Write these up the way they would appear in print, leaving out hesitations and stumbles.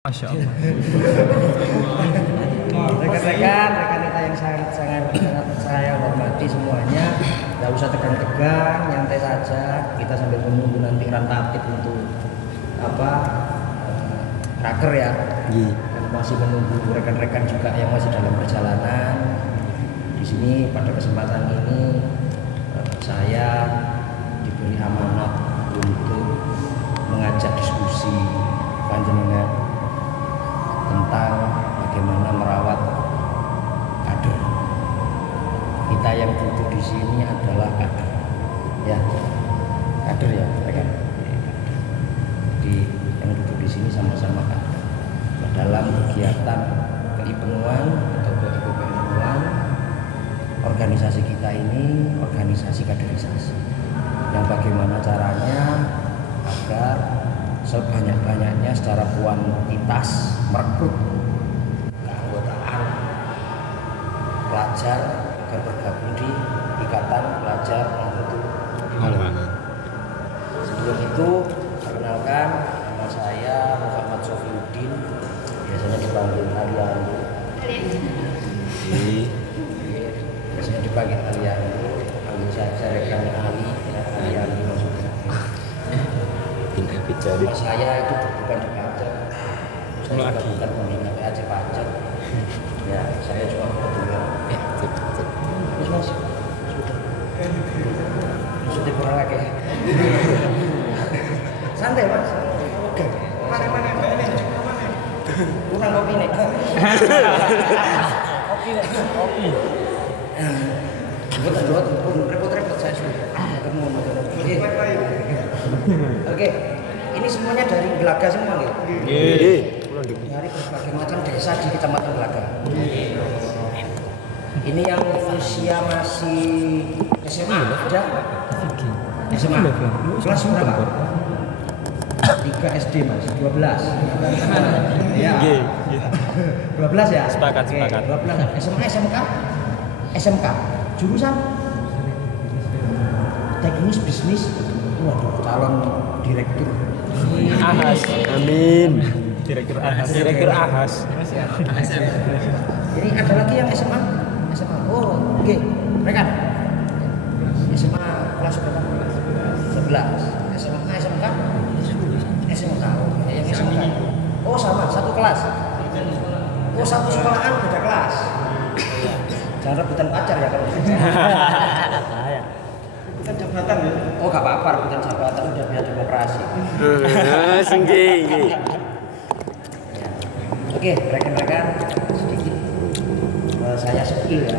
Masya Allah. Rekan-rekan kita yang sangat saya hormati semuanya, nggak usah tegang-tegang, nyantai saja. Kita sambil menunggu nanti rantabit untuk raker ya. Dan masih menunggu rekan-rekan juga yang masih dalam perjalanan. Di sini pada kesempatan ini saya diberi amanat untuk mengajak diskusi panjenengan tentang bagaimana merawat kader. Kita yang duduk di sini adalah kader, ya, kader ya, rekan. Jadi yang duduk di sini sama-sama kader. Dalam kegiatan keipenuan atau keipenuan, organisasi kita ini organisasi kaderisasi. Yang bagaimana caranya agar sebanyak-banyaknya secara kuantitas merekrut keanggotaan pelajar agar bergabung di Ikatan Pelajar Nahdlatul Ulama. Sebelum itu perkenalkan, nama saya Muhammad Sofiuddin, biasanya dipanggil Aliando. Biasanya dipanggil Aliando, panggil saja rekannya Aliando maksudnya. Nama saya itu bukan di pajak, saya juga bukan pembina PAJ pajak. Ya, saya cuma kebetulan. Mas, sudah kurang lagi. Santai mas. Oke. Mana ini? Kurang kopi nih. Kopi. Buat repot-repot saya sudah. Oke. Ini semuanya dari Gelaga semua gitu. Dari berbagai macam desa di Kecamatan Gelaga. Ini yang usia masih SMA ada? SMA. Kelas berapa? 3 SD mas, 12. Ya. 12 ya? Sepakat. 12. SMA, SMK. Jurusan teknis bisnis. Waduh, calon direktur. Ahas. Amin. Direktur Ahas. Jadi ada lagi yang SMA. Oh, oke. Rekan. SMA kelas berapa? 11. SMA, SMK? SMK. Oh, yang SMK. Oh, sama, satu kelas. Oh, satu sekolahan beda kelas. Jangan rebutan pacar ya kalau bukan jabatan ya? Oh gak apa-apa, rebutan jabatan udah biar demokrasi. Oke, rekan-rekan sedikit saya spill ya.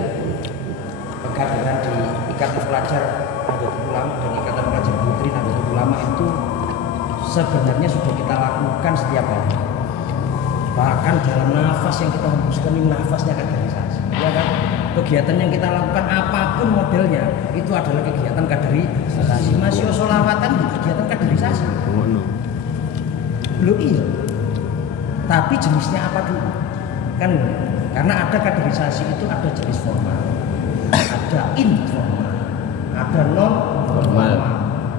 Perkaderan di Ikatan Pelajar Nahdlatul Ulama dan Ikatan Pelajar Putri Nahdlatul Ulama itu sebenarnya sudah kita lakukan setiap hari. Bahkan dalam nafas yang kita hembuskan ini nafasnya kaderisasi, ya kan? Kegiatan yang kita lakukan apapun modelnya itu adalah kegiatan kaderisasi. Masih solawatan itu kegiatan kaderisasi. Belum iya. Tapi jenisnya apa dulu? Kan karena ada kaderisasi itu ada jenis formal, ada informal, ada non formal,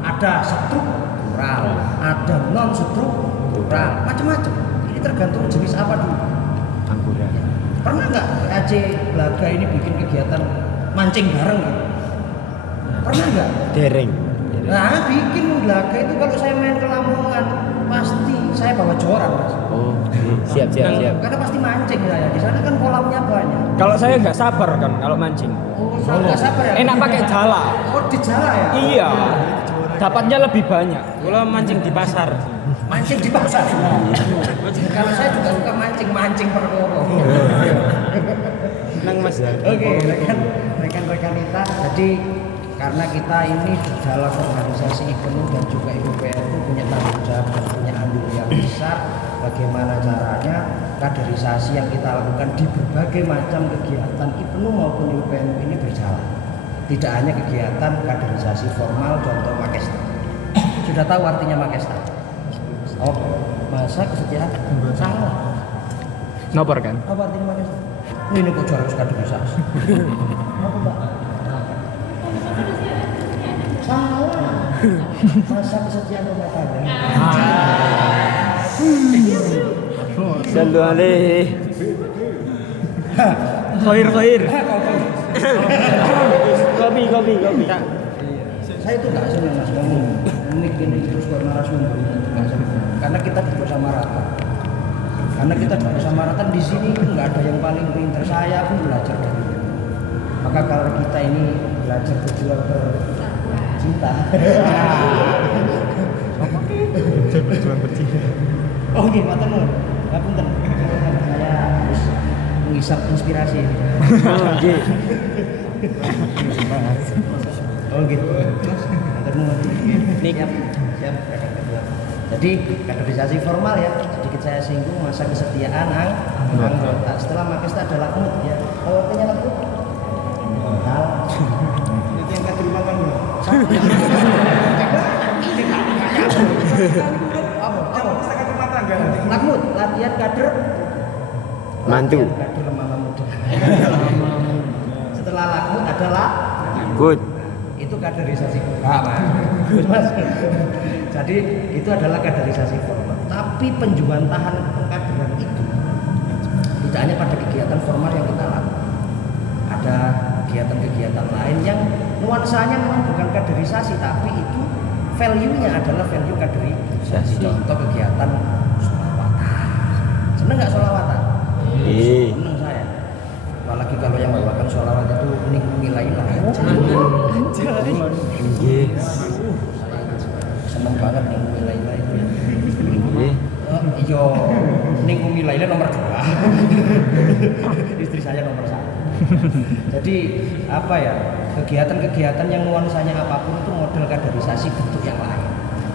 ada struktural, ada non struktural, macam-macam. Ini tergantung jenis apa dulu. Pernah nggak Aceh Belaga ini bikin kegiatan mancing bareng gitu? Pernah nggak? Dereng. Nah, bikin Belaga itu kalau saya main ke Lamongan pasti saya bawa joran mas. Oh, siap. Karena pasti mancing saya. Di sana kan kolamnya banyak. Kalau saya nggak sabar kan kalau mancing. Oh, saya nggak sabar ya. Enak pakai jala. Oh, di jala ya? Iya. Dapatnya lebih banyak. Kalau mancing di pasar. Mancing di pasar. Kalau saya juga suka mancing perkoro. Nang mas. Oke, rekan-rekan kita. Jadi karena kita ini di dalam organisasi IPNU dan juga IPPNU punya tanggung jawab dan punya andil yang besar. Bagaimana caranya kaderisasi yang kita lakukan di berbagai macam kegiatan IPNU maupun IPPNU ini berjalan. Tidak hanya kegiatan kaderisasi formal, contoh Makesta. Sudah tahu artinya Makesta? Oh, masa kesetiaan? Salah. Nopor kan? Apa artinya Makesta? Ini kok juara kaderisasi. Apa mbak? Salah. Masa kesetiaan rumah tangga. Sallu alaihi. Khair. Kopi. Saya itu nggak senang mas ngomong unik ini terus ke narasumber itu nggak senang. Karena kita bersamaratan. Karena kita bersamaratan di sini nggak ada yang paling pintar. Saya pun belajar dari ini. Maka kalau kita ini belajar berjuang ke cinta. Berjuang bercinta. Oh gitu, Pak Tenur. Ya punten. Saya harus menghisap inspirasi. Oh, nggih. Oh gitu. Tenur. Siap. Jadi kaderisasi formal ya. Sedikit saya singgung masa kesetiaan anggota. Setelah Makesta ada lakmut ya. Kalau punya lakmut? Hal. Itu yang kader makan loh. Lakmut, latihan kader Mantu. kader mama muda. Setelah lakmut adalah Good. itu kaderisasi formal. Mas. Jadi itu adalah kaderisasi formal. Tapi penjuantahan pengkaderan itu tidak hanya pada kegiatan formal yang kita lakukan. Ada kegiatan-kegiatan lain yang nuansanya memang bukan kaderisasi, tapi itu value-nya adalah value kaderisasi. Contoh kegiatan sholawatan. Seneng nggak sholawatan? Seneng saya. Apalagi kalau yang bawakan sholawat itu nilai-nilai. Nggih. Seneng banget nilai-nilai itu. Nggih. Iya, ning Umilaila nomor 2. Istri saya nomor 1. Jadi apa ya, kegiatan-kegiatan yang nuansanya apapun itu model kaderisasi bentuk yang lain.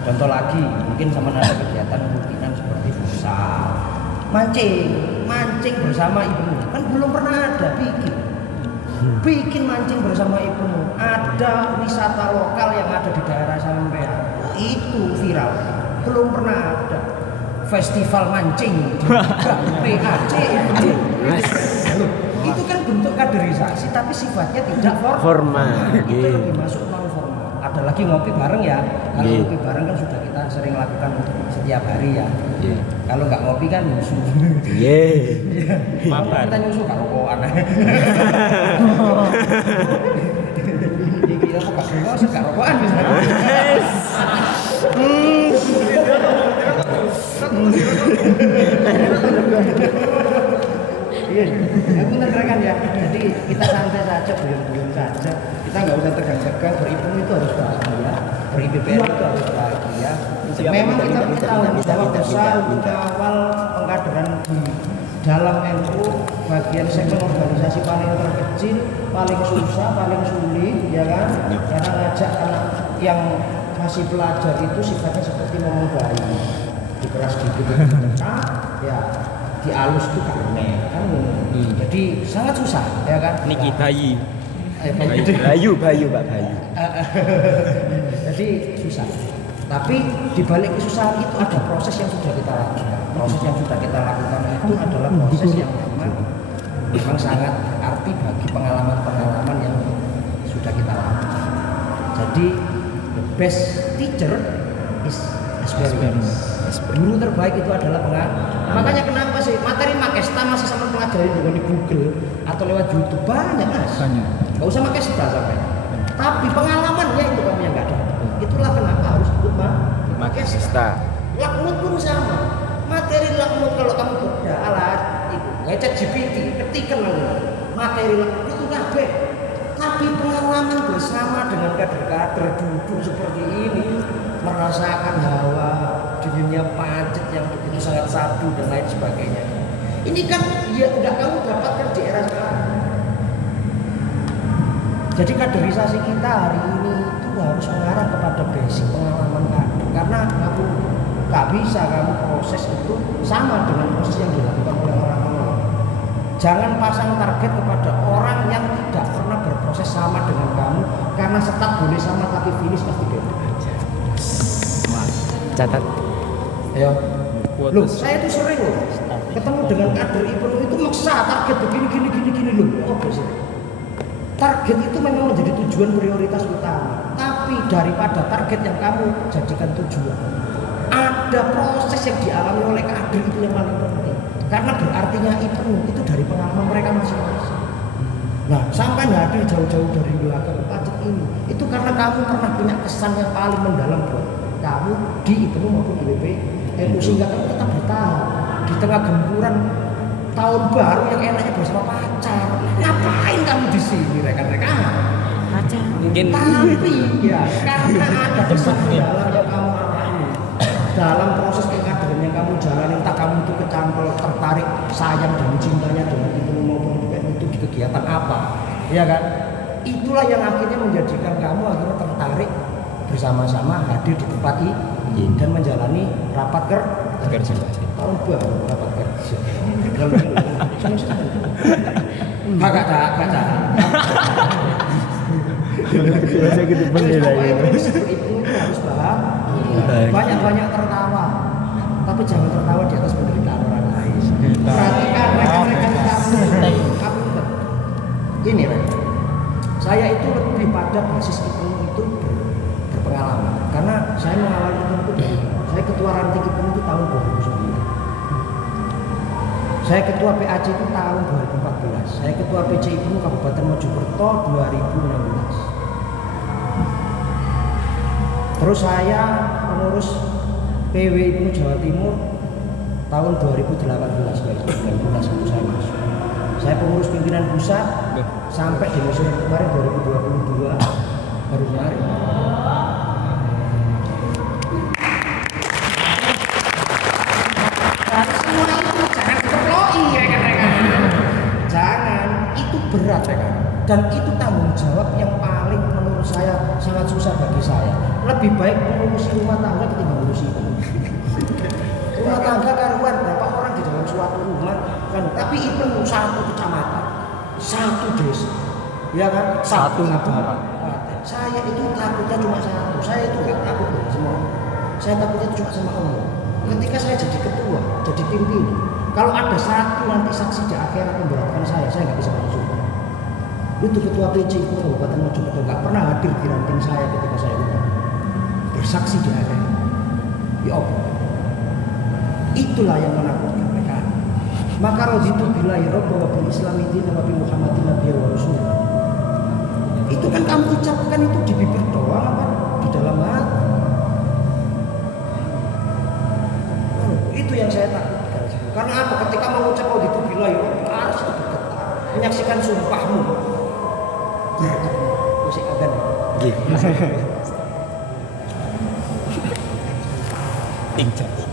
Contoh lagi, mungkin sama ada kegiatan rutinan seperti futsal, mancing bersama ibu. Kan belum pernah ada bikin mancing bersama ibu. Ada wisata lokal yang ada di daerah sampean. Itu viral, belum pernah ada. Festival mancing PAC itu kan bentuk kaderisasi tapi sifatnya tidak formal. Itu lebih masuk non formal. Ada lagi ngopi bareng ya. Kalau ngopi bareng kan sudah kita sering lakukan setiap hari ya. Kalau nggak ngopi kan nyusu. Mabar. Kita nyusu karo rokokan. Dikira kok gak rokokan bisa. Iya, aku menerangkan ya. Jadi kita santai saja, belum saja. Kita nggak usah tegang-tegang. Berhitung itu harus bahagia, ber-IPPR itu harus bahagia. Memang kita punya tanggung jawab besar untuk mengawal pengkaderan di dalam NU. Bagian segmen organisasi paling terkecil, paling susah, paling sulit, ya kan? Karena ngajak anak yang masih pelajar itu sifatnya seperti ngomong bayi. Diperas dikit ya dialus itu karena kan jadi sangat susah ya kan Niki bayi. Bayu Pak Bayu. Jadi susah tapi dibalik kesusahan itu ada proses yang sudah kita lakukan. Proses yang sudah kita lakukan itu adalah proses yang memang sangat berarti bagi pengalaman-pengalaman yang sudah kita lakukan. Jadi the best teacher is experience. Guru terbaik itu adalah pengalaman. Makanya kenapa sih materi Makesta masih sama pelajari di Google atau lewat YouTube banyak mas. Gak usah Makesta sampai. Tapi pengalamannya itu kamu yang gak ada. Itulah kenapa harus ikut Makesta. Lakmut pun sama. Materi lakmut kalau kamu berbeda alat itu ngecek GPT ketikan materi lakmut itu kabeh. Tapi pengalaman bersama dengan kader-kader duduk seperti ini merasakan hawa dunia pancet yang begitu sangat sadu dan lain sebagainya. Ini kan ya udah kamu dapatkan di era sekarang. Jadi kaderisasi kita hari ini itu harus mengarah kepada basic pengalaman kader. Karena kamu nggak bisa kamu proses itu sama dengan proses yang dilakukan oleh orang-orang. Jangan pasang target kepada orang yang tidak pernah berproses sama dengan kamu. Karena start boleh sama tapi finish pasti beda. Catat. Ayo. Loh, saya tuh sering loh ketemu dengan kader itu maksa target begini loh. Oh, sih. Target itu memang menjadi tujuan prioritas utama. Tapi daripada target yang kamu jadikan tujuan, ada proses yang dialami oleh kader itu yang paling penting. Karena berartinya itu dari pengalaman mereka masing-masing. Nah, sampai hadir jauh-jauh dari wilayah Pacet ini, itu karena kamu pernah punya kesan yang paling mendalam buat kamu di IPNU maupun di WPNU, sehingga kamu tetap bertahan di tengah gempuran tahun baru yang enaknya bersama pacar. Ngapain kamu di sini, rekan-rekan? Pacar. Mungkin. Tapi ya, karena ada kesan mendalam yang kamu alami dalam proses pengkaderan yang kamu jalani, entah kamu itu kecantol, tertarik, sayang dan cintanya dengan IPNU maupun itu di kegiatan apa, ya kan? Itulah yang akhirnya menjadikan kamu akhirnya tertarik bersama-sama hadir di tempat ini dan menjalani rapat kerja tahun baru, rapat kerja. Kakak. Biasa gitu penilaian. Itu harus banyak tertawa, tapi jangan tertawa di atas penderitaan orang lain. Perhatikan rekan-rekan kamu. Ini saya itu lebih pada basis itu berpengalaman, karena saya mengawali itu saya ketua ranting itu tahun 2009. Saya ketua PAC itu tahun 2014. Saya ketua PJ itu Kabupaten Mojokerto 2016. Terus saya pengurus PW IPNU Jawa Timur tahun 2018 itu saya masuk. Saya pengurus pimpinan pusat sampai di musim kemarin 2022 baru kemarin. Semua itu jangan dikeploi rekan-rekan. Jangan, itu berat rekan. Dan itu tanggung jawab yang paling menurut saya sangat susah bagi saya. Lebih baik mengurusi rumah tangga ketimbang mengurusi itu. Rumah tangga karuan berapa orang di dalam suatu rumah kan, tapi itu satu kecamatan, satu desa, ya kan, satu negara. Saya itu takutnya cuma satu. Saya itu nggak takut dengan semua. Saya takutnya cuma sama Allah. Ketika saya jadi ketua, jadi pimpinan, kalau ada satu nanti saksi di akhirat memberatkan saya nggak bisa masuk. Itu ketua PJ itu Kabupaten Mojokerto nggak pernah hadir di ranting saya ketika saya bersaksi di akhirat. Ya Allah. Itulah yang menakutkan mereka. Maka raditu billahi rabba wa bil islami dinan wa bi Muhammadin nabiyyan wa rasul. Itu kan kamu ucapkan itu di bibir doang apa di dalam hati. Itu yang saya takutkan. Karena apa? Ketika mengucap raditu billahi rabba harus bergetar. Menyaksikan sumpahmu. Musik agan. Nggih.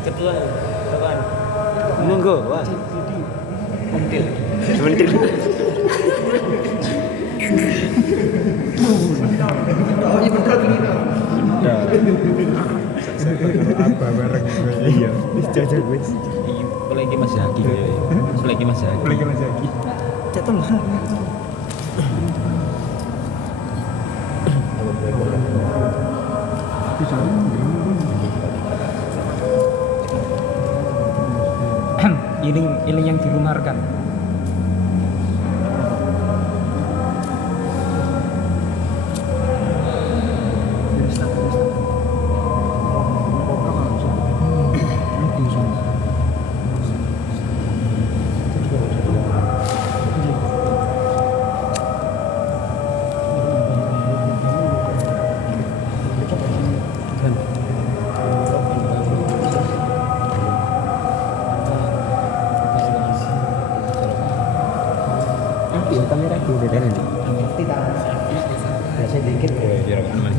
Ketua kapan? Monggo, wah. Pentil. Sebentar. Oh, ini betul gini. Apa bareng gue? Iya, wis jajan wis. Kalau iki Mas Zaki. Kalau iki Mas Zaki. Lagi Mas Zaki. Cetul. Ini yang dirumahkan. Kamera di udah nih. Tidak. Biasa dikit. Iya, mari.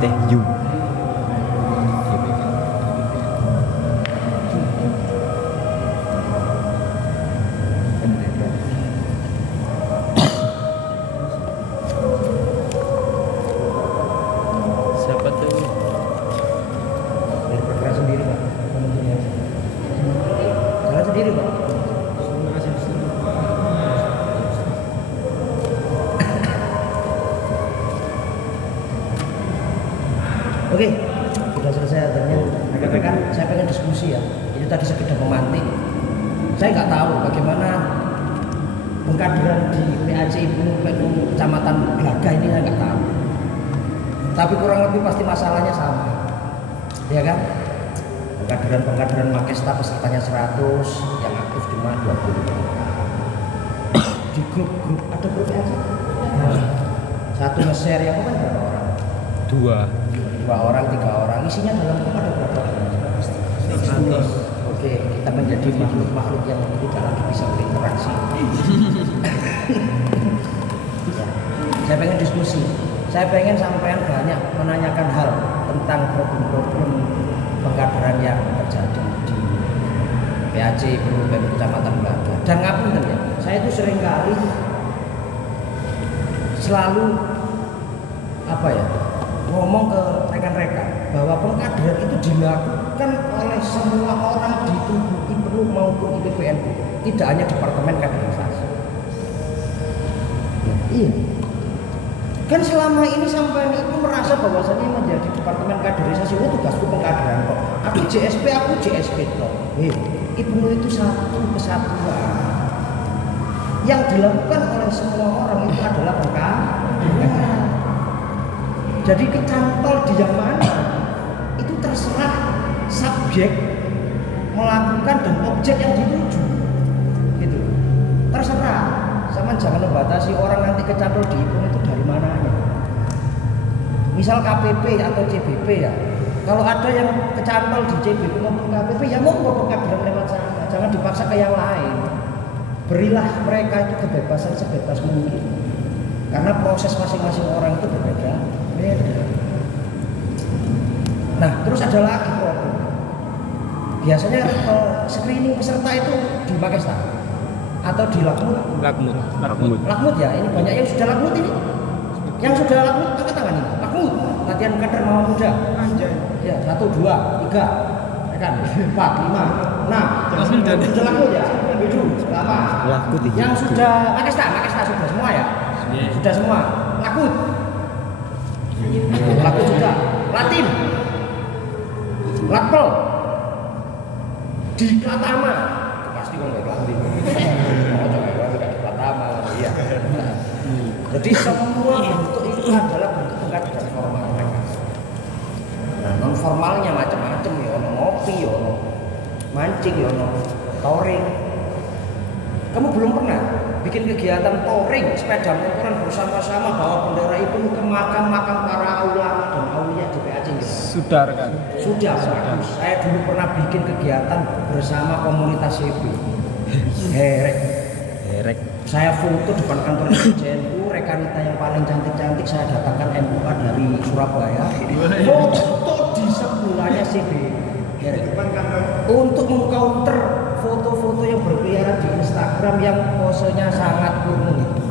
Teh you. Siapa tuh? Dari bergerak sendiri Pak. Jalan sendiri Pak. Oke, sudah selesai adanya. Rekan-rekan, saya pengen diskusi ya. Itu tadi sekedar memantik. Saya nggak tahu bagaimana pengkaderan di PAC Ibnu Kecamatan Glaga ini saya nggak tahu. Tapi kurang lebih pasti masalahnya sama, ya kan? Pengkaderan Makesta pesertanya 100, yang aktif cuma 20. Di grup ada grup PAC. Satu nge-share ya kan berapa orang? 2 orang, 3 orang. Isinya dalam grup ada berapa orang? 100. Oke, kita menjadi makhluk yang tidak lagi bisa berinteraksi. Ya, saya pengen diskusi. Saya pengen sampean banyak menanyakan hal tentang problem-problem pengkaderan yang terjadi di PAC Ibnu Kecamatan Glaga. Dan ngapunten ya, saya itu seringkali selalu ngomong ke rekan-rekan bahwa pengkaderan itu dilakukan oleh semua orang di tubuh Ibnu maupun IPPNU, tidak hanya departemen kaderisasi. Iya. Kan selama ini sampai itu merasa bahwasannya menjadi departemen kaderisasi itu tugasku pengkaderan kok. Aku JSP, aku JSP toh. Ibnu itu satu kesatuan. Yang dilakukan oleh semua orang itu adalah pengkaderan. Jadi kecantol di yang mana itu terserah subjek melakukan dan objek yang dituju, gitu. Terserah, sama jangan membatasi orang nanti kecantol di Ibnu itu dari mananya. Misal KPP atau CBP ya, kalau ada yang kecantol di CBP maupun KPP ya mau pengkaderan lewat sana, jangan dipaksa ke yang lain. Berilah mereka itu kebebasan sebebas mungkin, karena proses masing-masing orang itu berbeda. Nah, terus ada lagi problem. Biasanya screening peserta itu di Makesta atau di Lakmut ya. Ini banyak yang sudah Lakmut ini. Yang sudah Lakmut angkat tangan ini. Lakmut, latihan kader mama muda. Anjay. Ya, 1 2 3. Ya kan? 4 5 6. Sudah Lakmut ya. 7 8. Lakmut. Yang sudah Makesta sudah semua ya. Sudah semua. Lakmut. Lakmut juga. Latin. Lakpel. Di Pratama. Pasti kok enggak Latin. Di Pratama iya. Jadi semua bentuk itu adalah bentuk pengkaderan formal mereka. Nah, non formalnya macam-macam ya, ono ngopi, ya ono mancing, ya ono touring. Kamu belum pernah bikin kegiatan touring, sepeda motoran bersama-sama bawa bendera itu ke makam-makam para ulama dan aulia di PAC gitu? Sudah kan? Sudah. Saya dulu pernah bikin kegiatan bersama komunitas CB. Herek. Saya foto depan kantor JNU, rekanita yang paling cantik-cantik saya datangkan MUA dari Surabaya. Foto di sebelahnya CB. Untuk mengcounter foto-foto yang berkeliaran di Instagram yang posenya sangat kurung itu.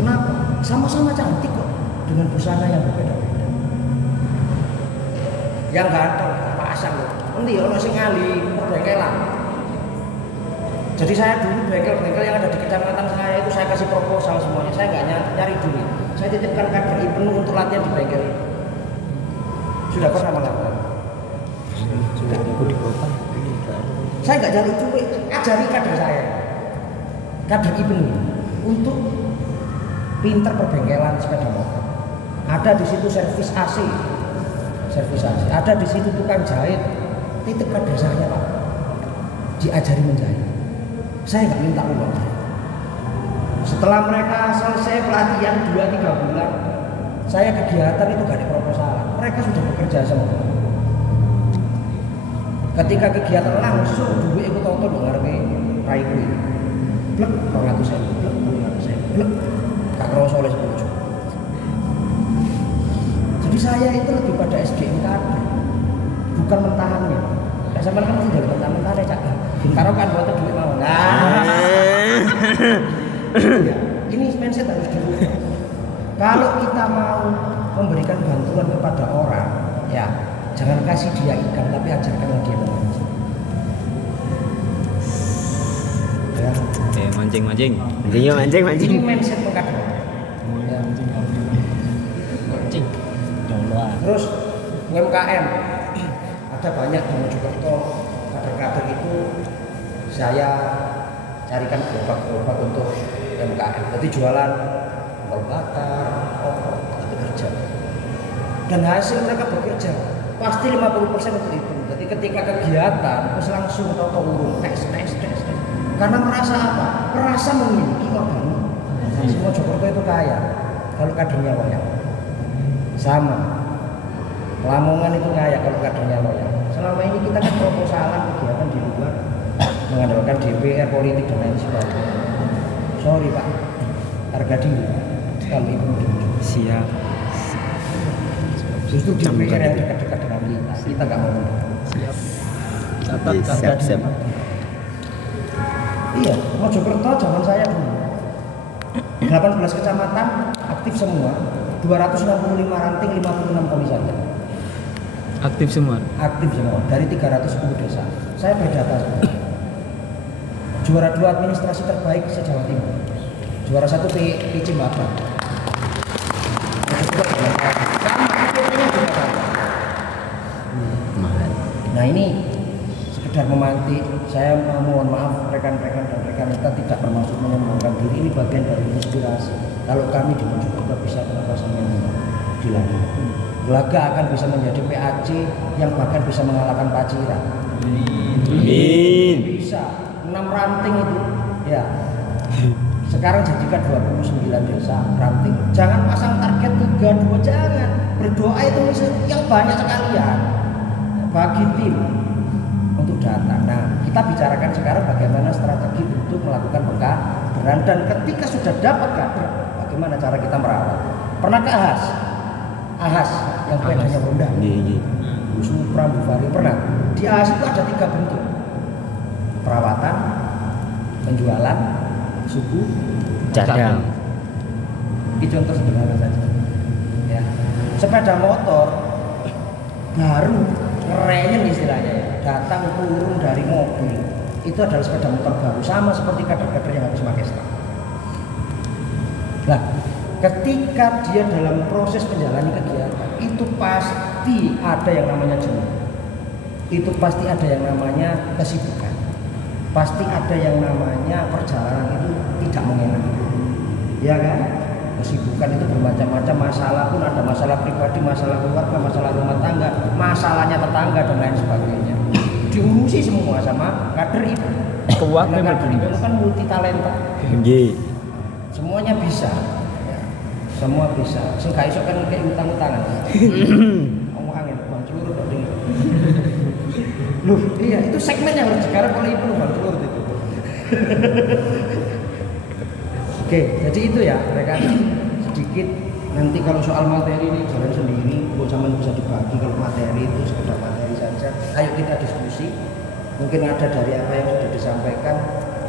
Kenapa? Sama-sama cantik kok, dengan busana yang berbeda-beda. Yang ganteng pasang loh. Nanti ono sing ngali bengkelan. Jadi saya dulu bengkel-bengkel yang ada di kecamatan saya itu saya kasih proposal semuanya. Saya nggak nyari duit. Saya titipkan kader Ibnu untuk latihan di bengkel. Sudah pernah melakukan? Sudah. Saya nggak cari duit, ajari kader saya, kader Ibnu untuk pinter perbengkelan sepeda motor. Ada di situ servis AC. Ada di situ tukang jahit. Titip kader saya Pak, diajari menjahit. Saya nggak minta uang. Setelah mereka selesai pelatihan 2-3 bulan, saya kegiatan itu gak ada proposal. Mereka sudah bekerja semua. Ketika kegiatan langsung duit ikut tonton ngarepe rai kuwi. Blek 200.000, blek gak kroso oleh 10 juta. Jadi saya itu lebih pada SDM kader, bukan mentahannya. Nah, sampean kan mesti dari mentah-mentah ya Cak. Karo kan buat duit mau. Nah. Ya, ini mindset harus dirubah. Kalau kita mau memberikan bantuan kepada orang, ya jangan kasih dia ikan, tapi ajarkan dia memancing. Ya. Mancing. Ini mindset pengkaderan. Ya. Mancing. Terus UMKM ada banyak di Mojokerto, kader-kader itu saya carikan gerobak-gerobak untuk UMKM. Jadi jualan kol bakar, tapi kerja. Dan hasil mereka bekerja pasti 50% untuk itu. Jadi ketika kegiatan terus langsung toto urung tes. Karena merasa apa? Merasa memiliki organ. Semua Jokerto itu kaya kalau kadernya loyal. Sama. Lamongan itu kaya kalau kadernya loyal. Selama ini kita kan proposalan kegiatan di luar mengandalkan DPR, politik dan lain sebagainya. Sorry Pak, harga diri kalau itu Siap. justru DPR yang dekat-dekat dengan kita nggak mau. Siap. Iya, Mojokerto zaman saya dulu 18 kecamatan aktif semua, 265 ranting, 56 komisariat Aktif semua. dari 310 desa. Saya berdata semua. Juara 2 administrasi terbaik se-Jawa Timur. Juara 1 PC Mbaba. Nah ini sekedar memantik, saya mohon maaf rekan-rekan dan rekan-rekan tidak bermaksud menyombongkan diri, ini bagian dari inspirasi. Kalau kami di Mojokerto bisa, kenapa sampai dilanjut? Gelaga akan bisa menjadi PAC yang bahkan bisa mengalahkan Paciran. Amin. Bisa 6 ranting itu ya. Sekarang jadikan 29 desa ranting. Jangan pasang target 32, jangan. Berdoa itu yang banyak sekalian. Bagi tim untuk data. Nah, kita bicarakan sekarang bagaimana strategi untuk melakukan pengkaderan dan ketika sudah dapat kader, bagaimana cara kita merawat. Pernah ke Ahas yang bedanya Honda. Bu Supra, Bu Vario pernah. Di Ahas itu ada 3 bentuk. Perawatan, penjualan, suku, Cadang. Ini contoh sederhana saja. Ya. Sepeda motor baru ngerenyeng istilahnya ya. Datang turun dari mobil. Itu adalah sepeda motor baru sama seperti kader-kader yang habis pakai star. Nah, ketika dia dalam proses menjalani kegiatan, itu pasti ada yang namanya jenuh. Itu pasti ada yang namanya kesibukan. Pasti ada yang namanya perjalanan itu tidak mengenakan. Ya kan? Kesibukan itu bermacam-macam, masalah pun ada, masalah pribadi, masalah keluarga, masalah rumah tangga, masalahnya tetangga dan lain sebagainya. Diurusi semua sama kader itu. Kader itu kan multi talenta. Semuanya bisa. Semua bisa. Sing gak iso kan kayak utang-utangan. Ngomong angin, bang celur kok ding. Loh, iya itu segmen yang harus digarap oleh ibu bang celur itu. Oke, jadi itu ya mereka sedikit nanti kalau soal materi ini jalan sendiri, buat zaman bisa dibagi kalau materi itu sekedar materi saja. Ayo kita diskusi. Mungkin ada dari apa yang sudah disampaikan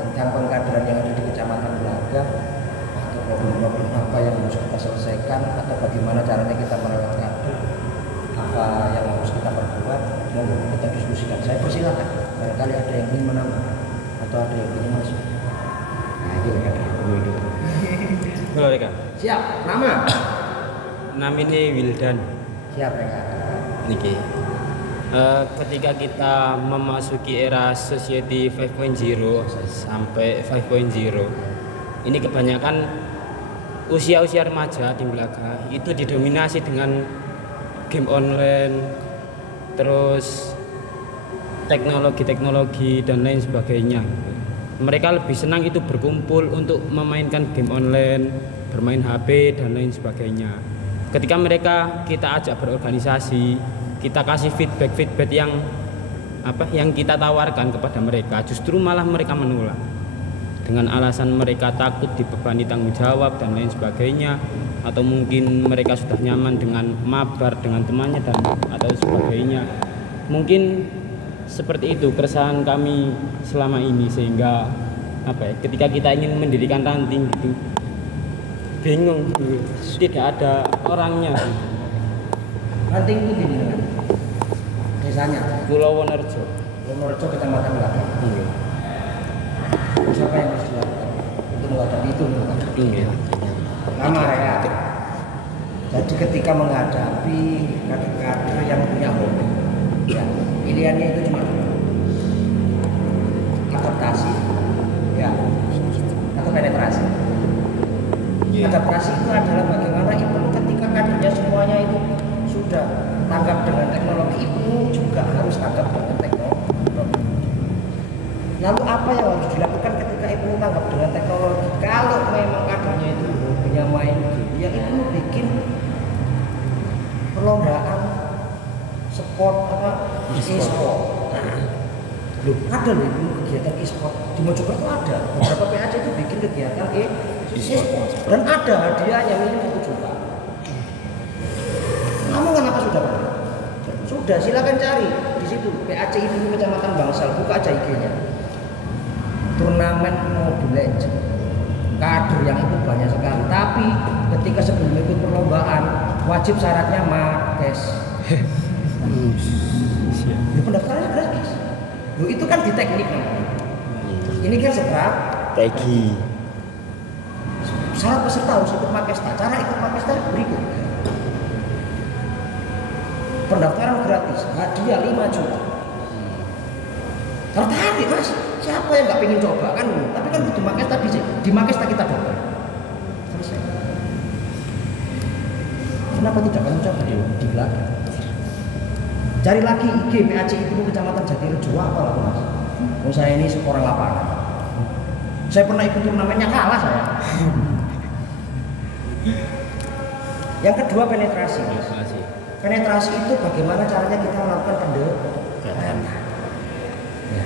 tentang pengkaderan yang ada di Kecamatan Gelaga atau problem-problem apa yang harus kita selesaikan atau bagaimana caranya kita merawat kader, apa yang harus kita perbuat, monggo kita diskusikan. Saya persilakan. Barangkali ada yang ingin menambah atau ada yang ingin masuk. Nah, itu ya. Halo Reka. Siap, nama? Namanya Wildan. Siap Reka. Niki. Ketika kita memasuki era society 5.0 sampai 5.0, ini kebanyakan usia-usia remaja di Belaga itu didominasi dengan game online, terus teknologi dan lain sebagainya. Mereka lebih senang itu berkumpul untuk memainkan game online, bermain HP dan lain sebagainya. Ketika kita ajak berorganisasi, kita kasih feedback yang kita tawarkan kepada mereka, justru malah mereka menolak dengan alasan mereka takut dibebani tanggung jawab dan lain sebagainya, atau mungkin mereka sudah nyaman dengan mabar dengan temannya atau sebagainya. Mungkin seperti itu keresahan kami selama ini, sehingga ketika kita ingin mendirikan ranting gitu bingung, tidak ada orangnya. Ranting itu di mana? Desanya Pulau Wonorejo. Wonorejo Kecamatan Gelaga. Siapa yang harus dilakukan untuk menghadapi itu? Iya. Lama ya. Jadi ketika menghadapi kader-kader yang punya hobi, ya, pilihannya itu cuma adaptasi, ya, penetrasi itu adalah bagaimana itu ketika kadernya semuanya itu sudah tanggap dengan teknologi, itu juga harus tanggap dengan teknologi. Lalu apa yang harus dilakukan ketika itu tanggap dengan teknologi? Kalau memang kadernya itu punya main game, ya itu bikin perlombaan sport apa e-sport. Loh, ada loh itu kegiatan e-sport di Mojokerto ada. Beberapa PAC itu bikin kegiatan e-sport dan ada hadiahnya minimal 1 juta. Kamu kenapa sudah pernah? Sudah, silakan cari di situ PAC itu Kecamatan Bangsal, buka aja IG-nya. Turnamen Mobile Legends. Kader yang ikut banyak sekali, tapi ketika sebelum ikut perlombaan wajib syaratnya makes. Pendaftarannya gratis. Loh, itu kan di teknik namanya. Ini kan strategi. Syarat peserta harus ikut Makesta. Cara ikut Makesta berikut. Pendaftaran gratis, hadiah 5 juta. Tertarik mas? Siapa yang nggak pengen coba kan? Tapi kan di Makesta di Makesta kita dapat. Selesai. Kenapa tidak kamu coba di belakang? Cari lagi IG PAC itu Kecamatan Jatirejo apa lah mas? Saya ini seorang lapangan. Saya pernah ikut turnamennya, kalah saya. Yang kedua penetrasi. Penetrasi itu bagaimana caranya kita melakukan pendekatan. Ya.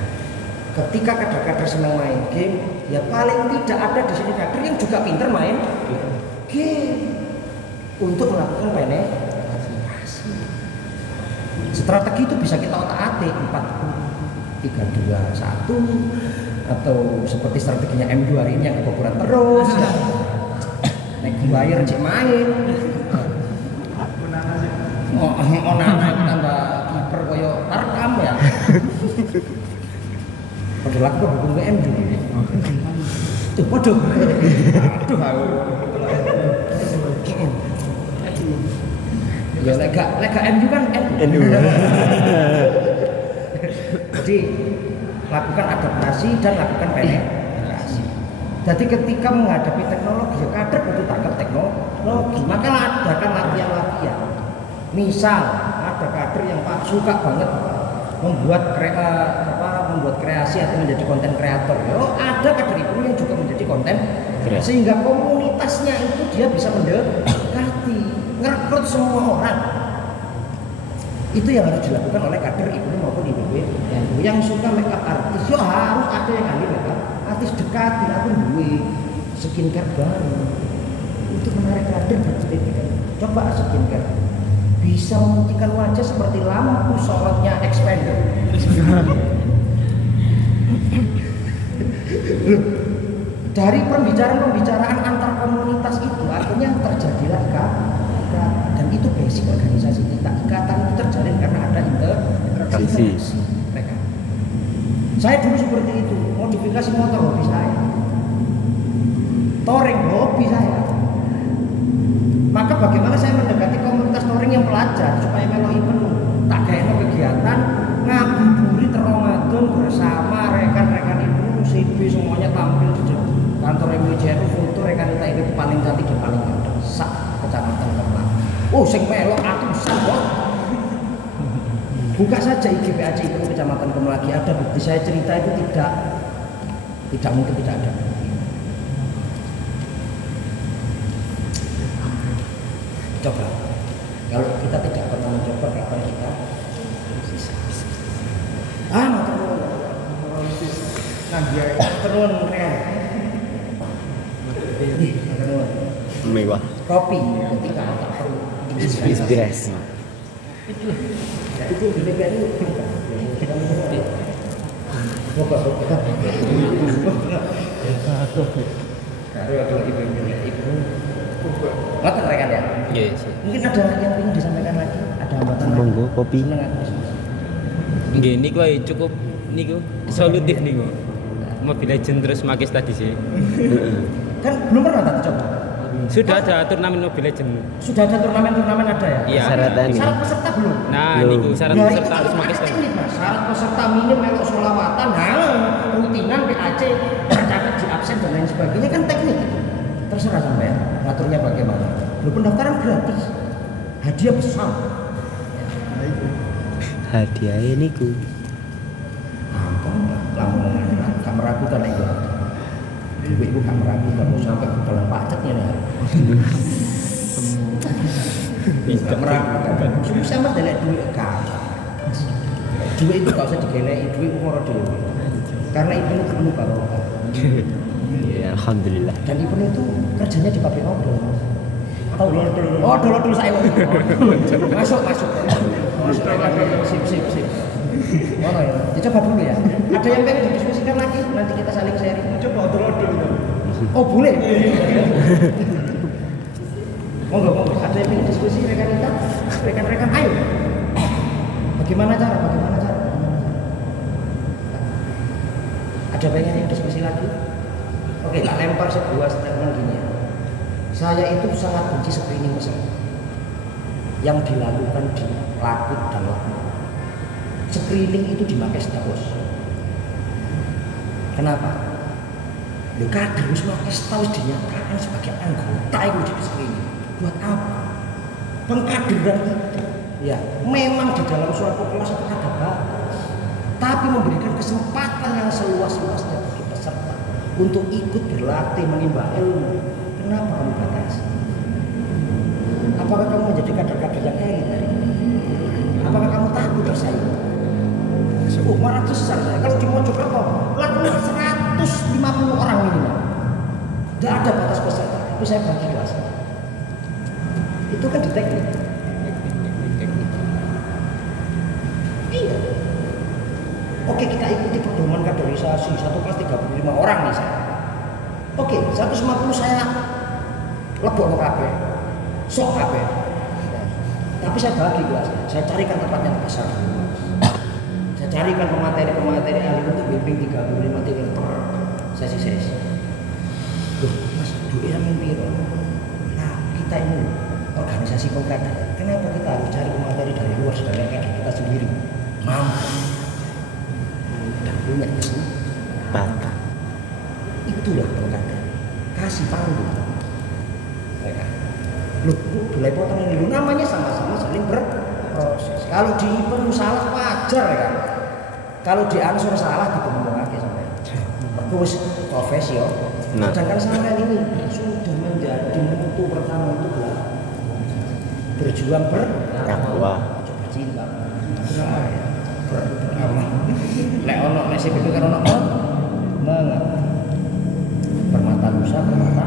Ketika kader-kader senang main game, ya paling tidak ada di sini kader yang juga pintar main game untuk melakukan penetrasi. Strategi itu bisa kita otak-atik 4, 3, 2, 1 atau seperti strateginya M2 hari ini yang kebobolan terus. Naik bayar cek main. Nana tambah kiper koyo Tarkam ya. Padahal aku dukung WM juga. Tuh podo. Aduh aku. Ya lega MU kan MU. Jadi lakukan adaptasi dan lakukan penetrasi. Jadi ketika menghadapi teknologi, ya kader butuh tanggap teknologi. Maka adakan latihan-latihan. Misal ada kader yang suka banget membuat kreasi atau menjadi konten kreator. Ya, ada kader itu yang juga menjadi konten sehingga komunitasnya itu dia bisa mendekati, ngerekrut semua orang. Itu yang harus dilakukan oleh kader itu maupun IPB. Yang suka makeup artis, ya harus ada yang ahli makeup artis, dekatin aku duwe skincare baru untuk menarik kader berpendidikan. Coba skincare bisa memutihkan wajah seperti lampu sorotnya expander. Dari pembicaraan antar komunitas itu akhirnya terjadilah ikatan, dan itu basic organisasi kita. Ikatan itu terjalin karena ada interaksi mereka. Saya dulu seperti itu, modifikasi motor hobi saya, touring hobi saya. Maka bagaimana saya mendekati komunitas touring yang pelajar supaya melo event tak kayak kegiatan ngabuburit Ramadan bersama rekan-rekan itu CB semuanya tampil di kantor MWJN, foto rekan kita itu paling cantik dan paling ganteng sak Kecamatan Kemang. Oh sing melok atusan bos. Buka saja IG PAC itu Kecamatan Kemang lagi, ada bukti saya cerita itu tidak mungkin tidak ada. Coba, kalau kita tidak pernah mencoba, kapan kita bisa? Terus mewah. kopi ketika otak perlu Inspirasi. itu dilihat itu coba ada ibu nggak rekan ya? Yes. Mungkin ada yang ingin disampaikan lagi, ada hambatan Monggo kopi. Seneng aku diskusi. Nggih niku ae cukup niku solutif niku. Mobile Legends terus makis tadi sih. Kan belum pernah tak coba. Sudah ada turnamen Mobile Legends. Sudah ada turnamen ada ya? Iya. Syarat peserta belum? Nah, Belum. niku syarat Ya, peserta itu harus kan makis tadi. teknik, Mas. Syarat peserta minim melok sholawatan, rutinan PAC, tercatat di absen dan lain sebagainya kan teknik. terserah sampai ngaturnya bagaimana. Lu pendaftaran gratis, hadiah besar. Hadiah ini ku. Gampang, langsung gak meragukan itu. Duit itu gak meragukan, mau sampai ke dalam pacetnya nih. Gak meragukan, susah mas delek duit kan. Duit itu gak usah digeleki, duit itu moro dhewe. Karena itu penuh barokah. Ya, alhamdulillah. Dan Ibnu itu kerjanya di pabrik odol. Tahu dulu. Oh, dulu saya. Masuk. Sip. Oh ya, dicoba dulu ya. Ada yang pengen didiskusikan lagi, nanti kita saling sharing. Coba odol-odol. Oh, boleh. Monggo. Ada yang pengen diskusi rekan-rekan, ayo. Bagaimana cara? Ada pengen yang diskusi lagi? Oke, tak lempar sebuah statement gini ya. Saya itu sangat benci screening peserta yang dilakukan di Lakut dan Lakut. Screening itu dipakai status. Kenapa? Lu kader harus pakai status dinyatakan sebagai anggota itu di screening. Buat apa? Pengkaderan itu, ya memang di dalam suatu kelas itu ada batas, tapi memberikan kesempatan yang seluas-luasnya bagi peserta untuk ikut berlatih menimba ilmu. Kenapa kamu batasi? Apakah kamu menjadi kader-kader yang elit hari ini? Apakah kamu takut bersaing? Marah besar saya. Kalau di Mojokerto, lakukan 150 orang minimal. Tidak ada batas peserta, tapi saya bagi kelas. Itu kan di teknik. Iya. Oke, kita ikuti pedoman kaderisasi 1 kelas 35 orang misalnya. Oke, 150 saya lebok ke KB, sok KB. Tapi saya bagi kelasnya, saya carikan tempat yang besar. Saya carikan pemateri ahli untuk bimbing 35 titik per sesi. Loh, mas, duit yang mimpi. Nah, kita ini organisasi pengkaderan. Kenapa kita harus cari pemateri dari luar sedangkan kader kita sendiri mampu dan punya kesempatan? Itulah pengkaderan. Kasih panggung mereka. Loh, mulai potong ini dulu, namanya sama-sama saling berproses. Kalau di IPEN salah wajar ya kan. Kalau di Ansor salah dibentuk lagi sampai. Terus profesio. Sedangkan sampai ini sudah menjadi mutu pertama untuk berjuang berdakwah. Coba cinta. Beramal. Lek ono nek sing pikir ono permata Nusa, permata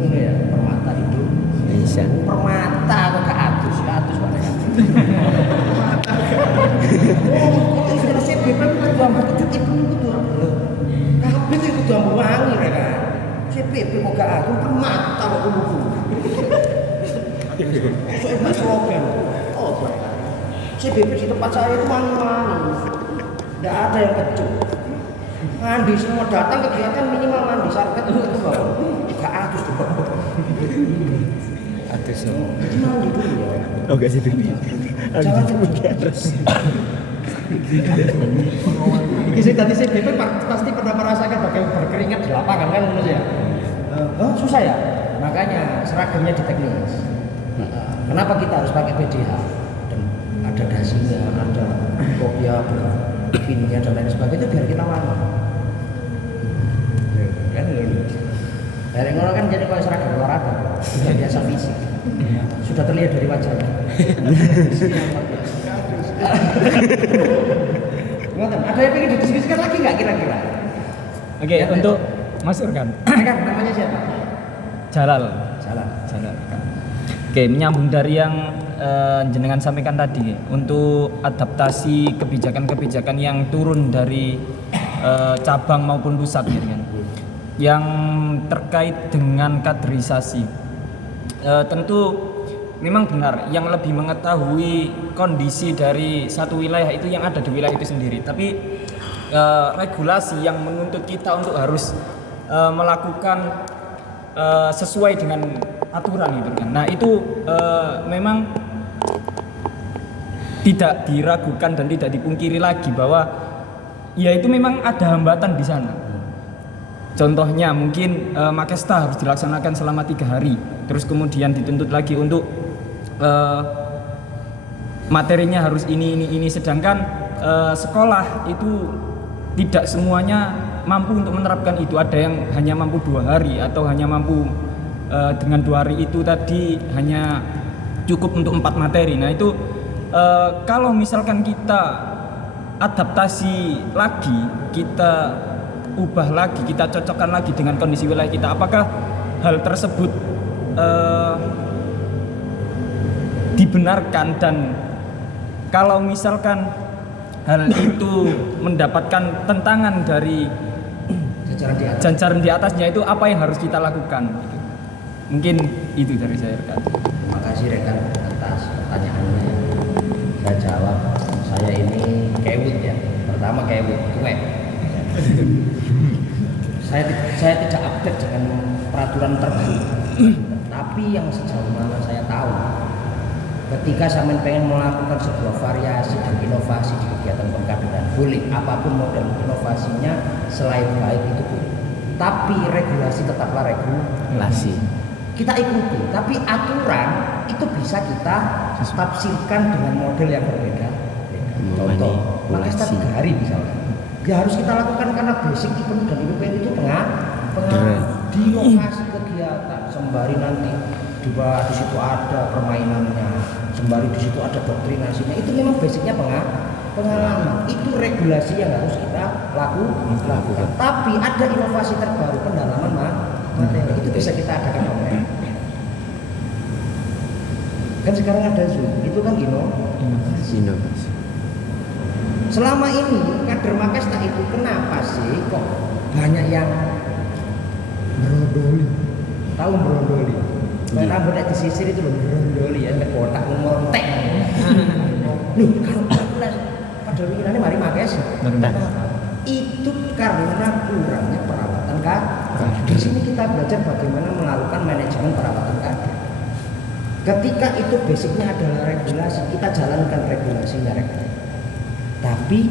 ini ya, permata itu Bisa. permata kok gak atus Pak. Oh, istilah CBP itu ambu kecut itu lho. Kabeh itu kudu ambu wangi ya kan. CBP kok gak atus, permata kok kudu. Soalnya slogan. Oh, CBP di tempat saya itu wangi-wangi. Tidak ada yang kecut. Mandi semua datang kegiatan minimal mandi sarket itu bawa. Gak atus tuh. Atus. Mandi dulu ya. Oh, enggak sih, Bibi. Jangan terus. Kisah tadi CBP pasti pernah merasakan bagaimana berkeringat di lapangan kan menurut ya. Oh, susah ya. Makanya seragamnya di teknis. Kenapa kita harus pakai PDH? Dan ada dasinya, ada kopiah, pinnya dan lain sebagainya biar kita wangi. Kan dari ngono kan jadi kalau seragam olahraga sudah biasa fisik. Sudah terlihat dari wajahnya. Ada yang ingin didiskusikan lagi nggak kira-kira? Oke, untuk Mas Urkan. Kan namanya siapa? Jalal. Salah. Oke, menyambung dari yang jenengan sampaikan tadi untuk adaptasi kebijakan-kebijakan yang turun dari cabang maupun pusat gitu kan. Yang terkait dengan kaderisasi. Tentu memang benar yang lebih mengetahui kondisi dari satu wilayah itu yang ada di wilayah itu sendiri. Tapi regulasi yang menuntut kita untuk harus melakukan sesuai dengan aturan itu kan. Nah, itu memang tidak diragukan dan tidak dipungkiri lagi bahwa ya itu memang ada hambatan di sana. Contohnya mungkin Makesta harus dilaksanakan selama 3 hari, terus kemudian dituntut lagi untuk materinya harus ini. Sedangkan sekolah itu tidak semuanya mampu untuk menerapkan itu. Ada yang hanya mampu 2 hari atau hanya mampu dengan 2 hari itu tadi hanya cukup untuk 4 materi. Nah itu kalau misalkan kita adaptasi lagi, kita ubah lagi, kita cocokkan lagi dengan kondisi wilayah kita, apakah hal tersebut dibenarkan? Dan kalau misalkan hal itu mendapatkan tentangan dari jajaran di atasnya, itu apa yang harus kita lakukan? Mungkin itu dari saya, rekan. Terima kasih rekan atas pertanyaannya. Saya jawab, saya ini kewit ya. Pertama kewit, cuek. Saya tidak update dengan peraturan terbaru. Tapi yang sejauh mana saya tahu, ketika saya pengen melakukan sebuah variasi dan inovasi di kegiatan pengkaderan, boleh apapun model inovasinya, selain baik itu boleh. Tapi regulasi tetaplah regulasi. Kita ikuti, tapi aturan itu bisa kita tafsirkan dengan model yang berbeda. Contoh, Makesta 3 hari misalnya. Ya harus kita lakukan karena basic IPEN dan IPPN itu di lokasi kegiatan, sembari nanti di situ ada permainannya, sembari di situ ada doktrinasinya. Itu memang basicnya pengalaman. Itu regulasi yang harus kita lakukan. Tapi ada inovasi terbaru, pendalaman materi. Itu bisa kita adakan online. Kan sekarang ada Zoom, itu kan inovasi. Selama ini kader Makesta itu kenapa sih kok banyak yang berondoli? Tahu berondoli? Rambutnya disisir itu loh, berondoli ya, kotak ngontek. Loh, kalau pada pikirannya mari Makesta. Itu karena kurangnya perawatan kader. Di sini kita belajar bagaimana melakukan manajemen perawatan kader. Ketika itu basicnya adalah regulasi, kita jalankan regulasinya. Tapi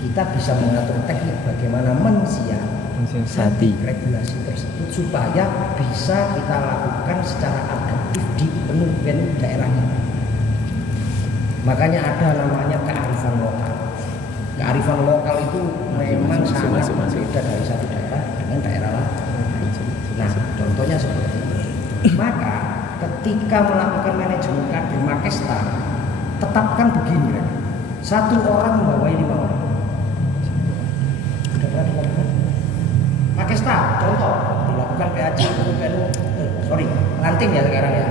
kita bisa mengatur teknik bagaimana mensiasati regulasi tersebut supaya bisa kita lakukan secara adaptif di penuh daerah ini. Makanya ada namanya kearifan lokal. Kearifan lokal itu memang sangat berbeda dari satu daerah dengan daerah lain. Nah, contohnya seperti ini. Maka ketika melakukan manajemen kader Makesta, tetapkan begini ya. 1 orang membawai 5 orang. Sudah pernah dilakukan? Makesta, contoh dilakukan PAJ, ranting ya sekarang ya.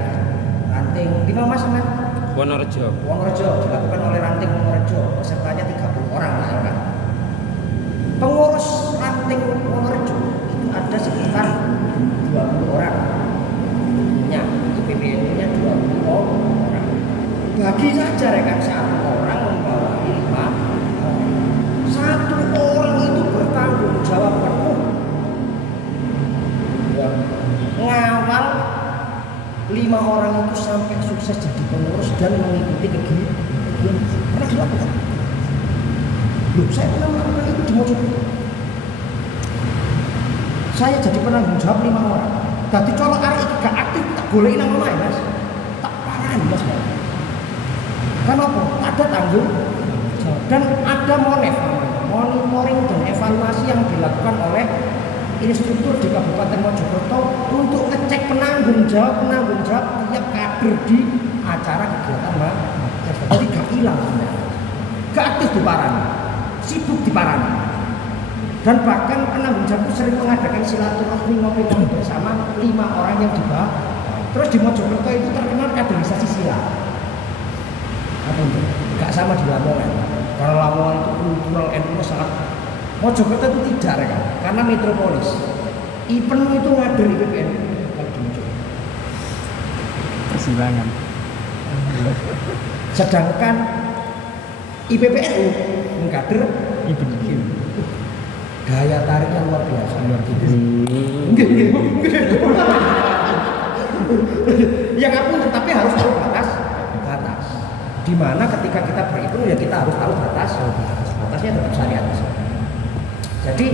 Ranting, di mana mas? Wonorejo dilakukan oleh ranting Wonorejo. Pesertanya 30 orang misalkan. Pengurus ranting Wonorejo itu ada sekitar 20 orang. IPPN-nya 20 orang. Bagi saja rekan 1 orang membawa 5. 1 orang itu bertanggung jawab penuh mengawal 5 orang itu sampai sukses jadi pengurus dan mengikuti kegiatan. Pernah dilakukan? Loh, saya pernah melakukan itu di Mojokerto. Saya jadi penanggung jawab 5 orang. Jadi kalau hari ini gak aktif, tak boleh nama main mas. Tak parah mas. Kenapa? Ada tanggung jawab dan ada monitoring dan evaluasi yang dilakukan oleh instruktur di Kabupaten Mojokerto untuk ngecek penanggung jawab tiap kader di acara kegiatan mas. Jadi gak hilang sebenarnya. Gak aktif di Parani, sibuk di Parani. Dan bahkan penanggung jawab sering mengadakan silaturahmi ngopi-ngopi bersama 5 orang yang dibawa. Terus di Mojokerto itu terkenal kaderisasi silat. Apa itu? Gak sama di Lamongan. Kalau Lamongan itu kultural NU sangat. Mojokerto itu tidak kan? Karena metropolis. IPEN itu ngader IPPN kalau di Mojokerto. Persilangan. Sedangkan IPPNU mengkader IPEN. Daya tariknya luar biasa. Yang apa tetapi harus tahu batas. Di mana ketika kita berhitung ya kita harus tahu batasnya tetap syariat. Jadi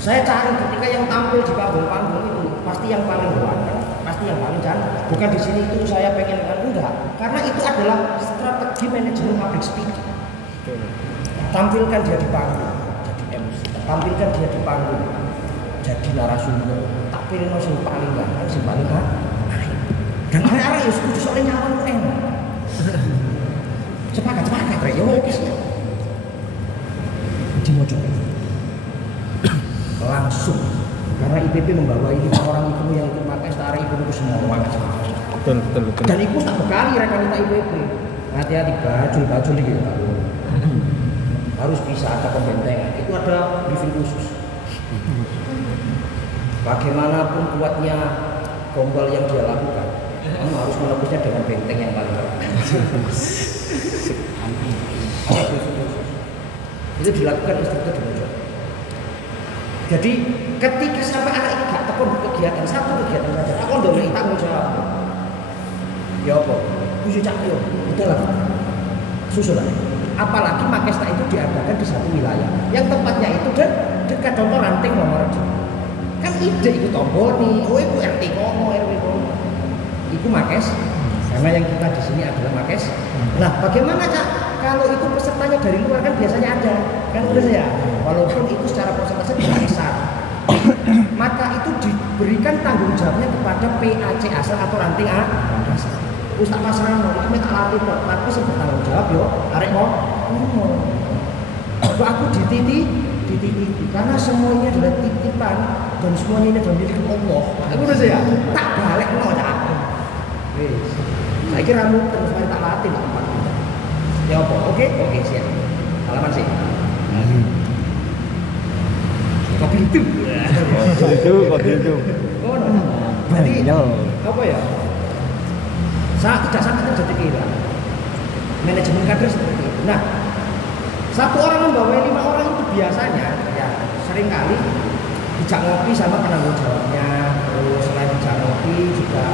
Saya cari ketika yang tampil di panggung-panggung itu pasti yang paling ganteng, pasti yang paling cantik. Bukan di sini itu saya pengen kan enggak, karena itu adalah strategi manajemen public speaking. Tampilkan dia di panggung, jadi MC. Tampilkan dia di panggung, jadi narasumber. Tak pilih sing paling ganteng, sing paling akhir. Dan arek-arek ya setuju soalnya nyaman kok enak. Sepakat rek yo wis. Dimojok. Langsung karena IPP membawa ini orang itu yang ikut pakai setara itu semua orang. Betul. Dan itu tak bekali rekanita IPP. Hati-hati baju ini gitu. Harus bisa ada pembentengan. Itu ada briefing khusus. Bagaimanapun kuatnya gombal yang dia lakukan, kamu harus menebusnya dengan benteng yang paling kuat. Itu dilakukan instruktur di pojok. Jadi ketika sampai anak ini gak tekun kegiatan satu kegiatan saja, aku udah beri tanggung jawab. Ya apa? Tujuh cak yo, udahlah. Susul aja. Apalagi Makesta itu diadakan di satu wilayah yang tempatnya itu dekat contoh Ranting Wonorejo. Kan ide itu tombol nih, oh itu RT kono, RW kono. Itu Makes. Karena yang kita di sini adalah Makes. Nah, bagaimana Cak? Kalau itu pesertanya dari luar kan biasanya ada, kan udah saya. Walaupun itu secara persentase besar, maka itu diberikan tanggung jawabnya kepada PAC asal atau ranting asal. Ustaz Masrano itu minta latih kok, tapi sebut tanggung jawab yo, arek mau. Aku dititi, karena semuanya adalah titipan dan semuanya ini adalah milik Allah. Aku udah saya, tak balik mau Cak. Wis. Saya kira terus mari tak latih tempat. Ya apa? Oke, siap. Halaman sih. Kopi itu. Oh, berarti apa ya? Tidak sampai terjadi kehilangan. Manajemen kader seperti itu. Nah, satu orang membawa 5 orang itu biasanya ya seringkali dijak ngopi sama penanggung jawabnya. Terus selain dijak ngopi juga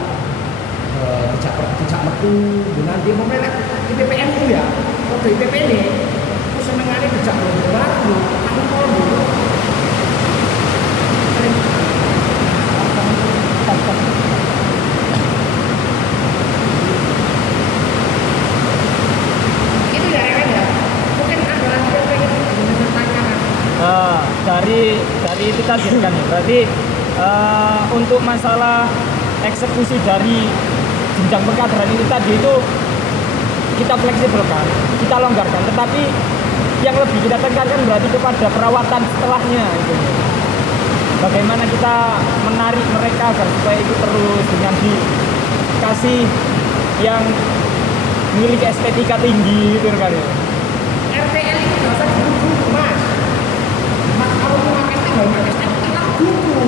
dijak metu dengan dia memelek IPPNU ya. Kalau di IPP ini, aku senengannya dijak baru, aku kalau dulu. Itu ya ya. Mungkin ada lagi yang pengen menanyakan. Dari itu tadi kan ya. Berarti untuk masalah eksekusi dari jenjang perkaderan itu tadi itu kita fleksibelkan, kita longgarkan, tetapi yang lebih kita tekankan berarti kepada perawatan setelahnya itu. Bagaimana kita menarik mereka agar supaya itu terus dengan dikasih yang memiliki estetika tinggi itu kan ya. RPL itu nggak usah dulu mas. Kalau mau makan teh nggak makan teh tenang dulu.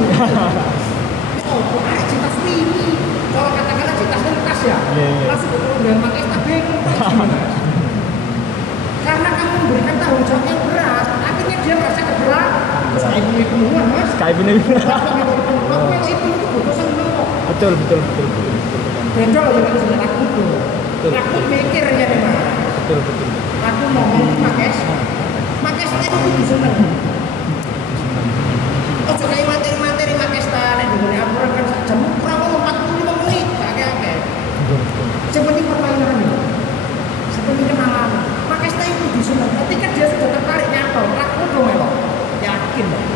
Oh, kok cinta ini? Kalau katakanlah cinta tas ya, langsung udah makan teh bingung. Karena kamu memberikan tanggung jawab yang berat, akhirnya dia merasa keberatan. Saya punya penuhan mas. Kayak bener. Aku yang itu keputusan dulu. Betul. Beda loh yang sudah aku tuh. Aku mikir ya deh mas. Betul. Aku ngomong Makes itu kudu seneng. Ojo kayak materi Makesta nek dene aturan kan sak jam kurang 45 menit kakek. Seperti permainan ini. Seperti kenalan. Makesta itu kudu seneng. Ketika dia sudah tertarik nyantol, aku udah melok. Yakin dong.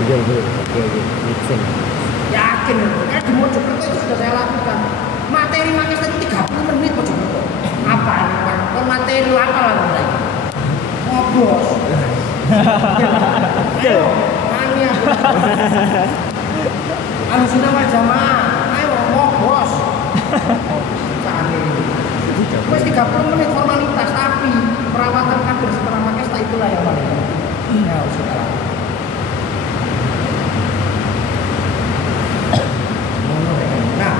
Betul. Mixing. Yakin. Karena di Mojokerto itu sudah saya lakukan. Materi Makesta itu 30 menit Mojokerto. Apa ini Pak? Kon materi lu apa lah lagi? Ngobos. Ayo, mania. Alusuna wal jamaah. Ayo ngobos. Tani. Wes 30 menit formalitas tapi perawatan kader setelah Makesta itulah yang paling penting. Ya, sudah. Nah,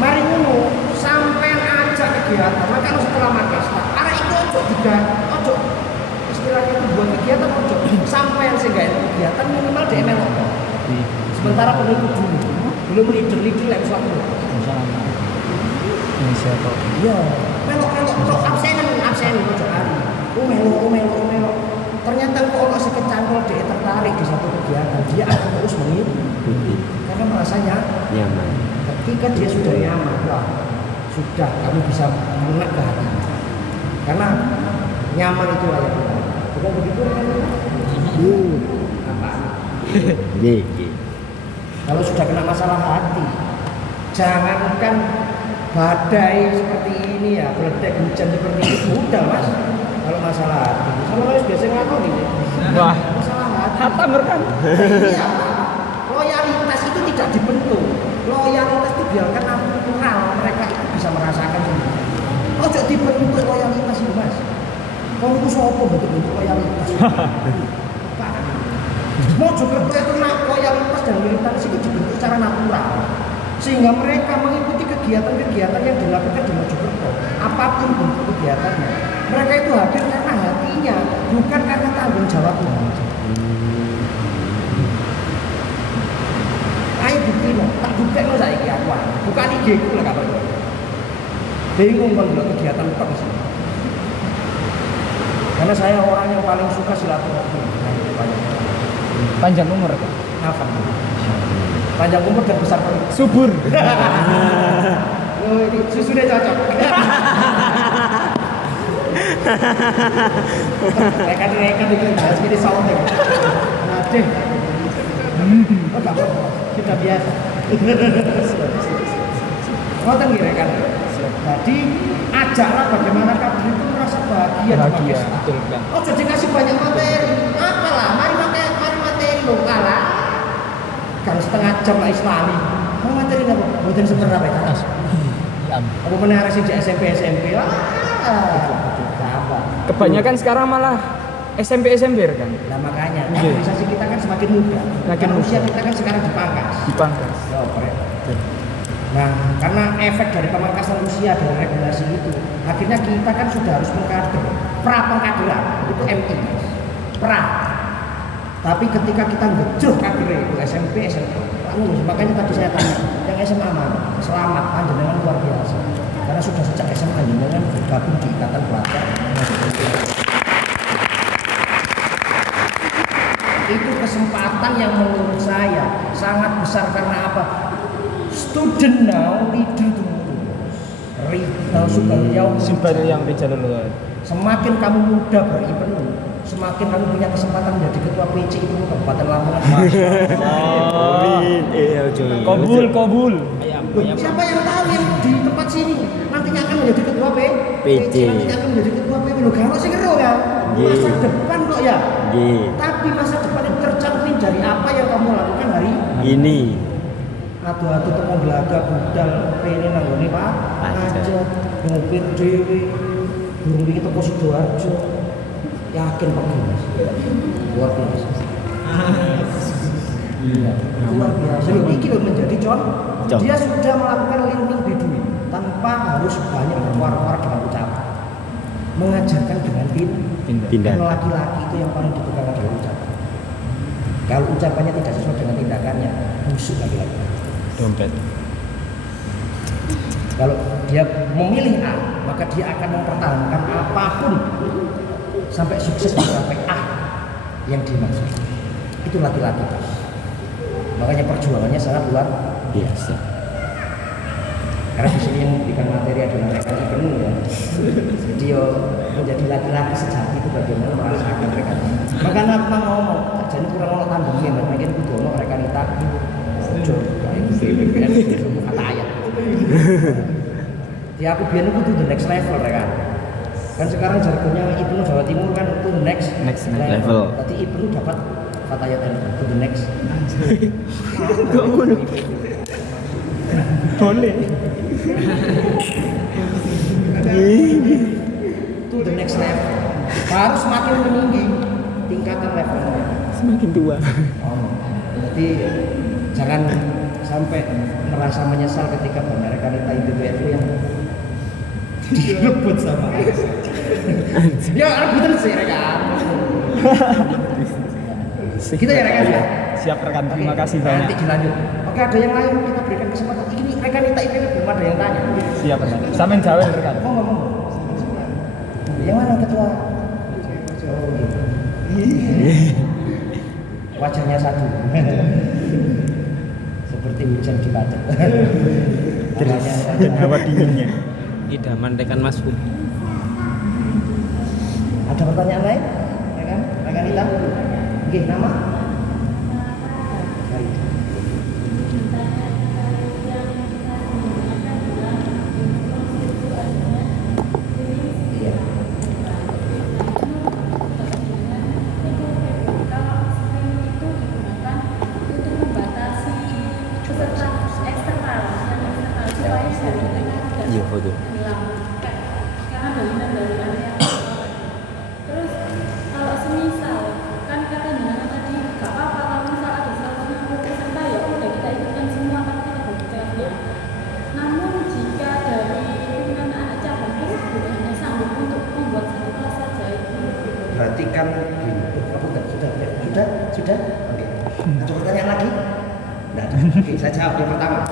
mari ngono sampai ajak kegiatan. Maka kalau setelah Makesta, arah itu ojo istilahnya itu buat kegiatan ojo sampai sehingga itu kegiatan minimal di MLO. Sementara pengikut dulu belum leader lagi suatu. Siapa? Iya, melok absen ojo hari. Melo. ternyata kok ono sing kecantol dia tertarik di satu kegiatan, dia akan terus mengikuti karena merasanya nyaman. ketika dia sudah nyaman, wah sudah kamu bisa menak ke hati karena nyaman itu layak Tuhan. Bukan begitu kan? Apa? Nggih. Kalau sudah kena masalah hati, jangankan badai seperti ini ya, beledek hujan seperti itu, udah mas. Kalau masalah hati, sama harus biasa ngomong ini. Wah, Masalah hati. hatam rekan. Iya. Loyalitas itu tidak dibentuk. Loyalitas itu biarkan natural, mereka itu bisa merasakan sendiri. Oh, jadi dibentuk loyalitas itu mas. Kalau itu sopo bentuk-bentuk loyalitas. Pak, mau juga itu loyalitas dan loyalitas itu dibentuk secara natural. Sehingga mereka mengikuti kegiatan-kegiatan yang dilakukan di Mojokerto, apapun bentuk kegiatannya. Mereka itu hadir karena hatinya, bukan karena tanggung jawabnya. Ayo bukti no, tak bukti no saya ini aku, bukan IG ku lah kabar. Bingung kalau bilang kegiatan apa sih? Karena saya orang yang paling suka silaturahmi. Panjang umur kan? Apa? Panjang umur dan besar perut. Subur. Oh ini susunya cocok. Rekan-rekan itu bahas gini sounding. Aduh. Oh gak apa-apa, kita biasa. Ngoten nggih rekan. Jadi ajaklah bagaimana kamu itu merasa bahagia Bahagia, di betul kan. Oh jadi kasih banyak materi. Apalah, mari materi lo kalah. Kalau setengah jam lah Islami. Mau materi apa? Bukan seberapa ya kan? Apa menarik sih di SMP apa? Kebanyakan sekarang malah SMP kan? Nah makanya Iya. organisasi kita kan semakin muda. Makin Karena muda. usia kita kan sekarang dipangkas. Dipangkas. Oh, keren. Nah, karena efek dari pemangkasan usia dan regulasi itu, akhirnya kita kan sudah harus mengkader. Pengkaderan itu MI, pra. Tapi ketika kita ngejuh kader itu SMP, SMA, lulus. Makanya tadi saya tanya, yang SMA mana? Selamat, panjenengan luar biasa. Karena sudah sejak SMA panjenengan bergabung di Ikatan Pelajar. Itu kesempatan yang menurut saya sangat besar karena apa? Student now, leader tomorrow. Subhanallah yang bicara luar. Semakin kamu muda beribnu, semakin kamu punya kesempatan menjadi ketua PC itu Kabupaten Lamongan. Amin. Kobul. Siapa yang tahu yang di tempat sini nantinya akan menjadi ketua PC. nantinya akan menjadi ketua PP lo kalau sih kero kan masa depan kok ya. Tapi masa depan itu tercermin dari apa yang kamu lakukan hari Ini. adu-adu teko Glaga budal rene nang ngene Pak aja ngopir dhewe burung iki teko Sidoarjo yakin Pak Mas luar biasa luar biasa ini loh menjadi contoh dia sudah melakukan learning by doing tanpa harus banyak berkuar-kuar dengan ucapan mengajarkan dengan Tindak. laki-laki itu yang paling dipegang adalah ucapan kalau ucapannya tidak sesuai dengan tindakannya busuk laki-laki Dompet. Kalau dia memilih A, maka dia akan mempertahankan apapun sampai sukses mencapai A yang dimaksud. Itu laki-laki. Makanya perjuangannya sangat luar Biasa. Karena di sini yang memberikan materi adalah rekan Ibnu ya. Dia menjadi laki-laki sejati itu bagaimana merasakan rekan. Maka aku mau ngomong, jadi kurang ono tandingnya, mungkin kudu ono rekan kita. Kata ayat. Ya aku biar itu the next level ya kan sekarang jargonnya Ibnu Jawa Timur kan itu next level. Tadi Ibnu dapat kata ayat itu the next. Boleh. Itu the next level. Harus semakin meninggi tingkatan levelnya. Semakin tua. Jadi jangan sampai merasa menyesal ketika benar kanita IPPNU yang direbut sama ya rebutan sih rekan kita ya rekan ya Siap rekan, terima kasih banyak. nanti dilanjut oke ada yang lain kita berikan kesempatan ini rekan kita IPP belum ada yang tanya Siap rekan. Sampeyan jawab rekan. ngomong yang mana ketua oh gitu Wajahnya satu. Seperti hujan di pacet. Dan hawa dinginnya. Idaman rekan Mas Fud. Ada pertanyaan lain? Rekan Ita? Oke, nama? Baik. Iya. Iya foto. Karena dominan dari area terus kalau semisal kan kata jenengan tadi gak apa-apa kalau misal ada 150 peserta ya udah kita ikutkan semua kan kita bagi kelasnya. Namun jika dari pimpinan anak cabang tersebut hanya sanggup untuk membuat satu kelas saja itu Berarti kan gini. Sudah? Oke. Ada pertanyaan lagi? Tidak ada. Oke, saya jawab yang pertama.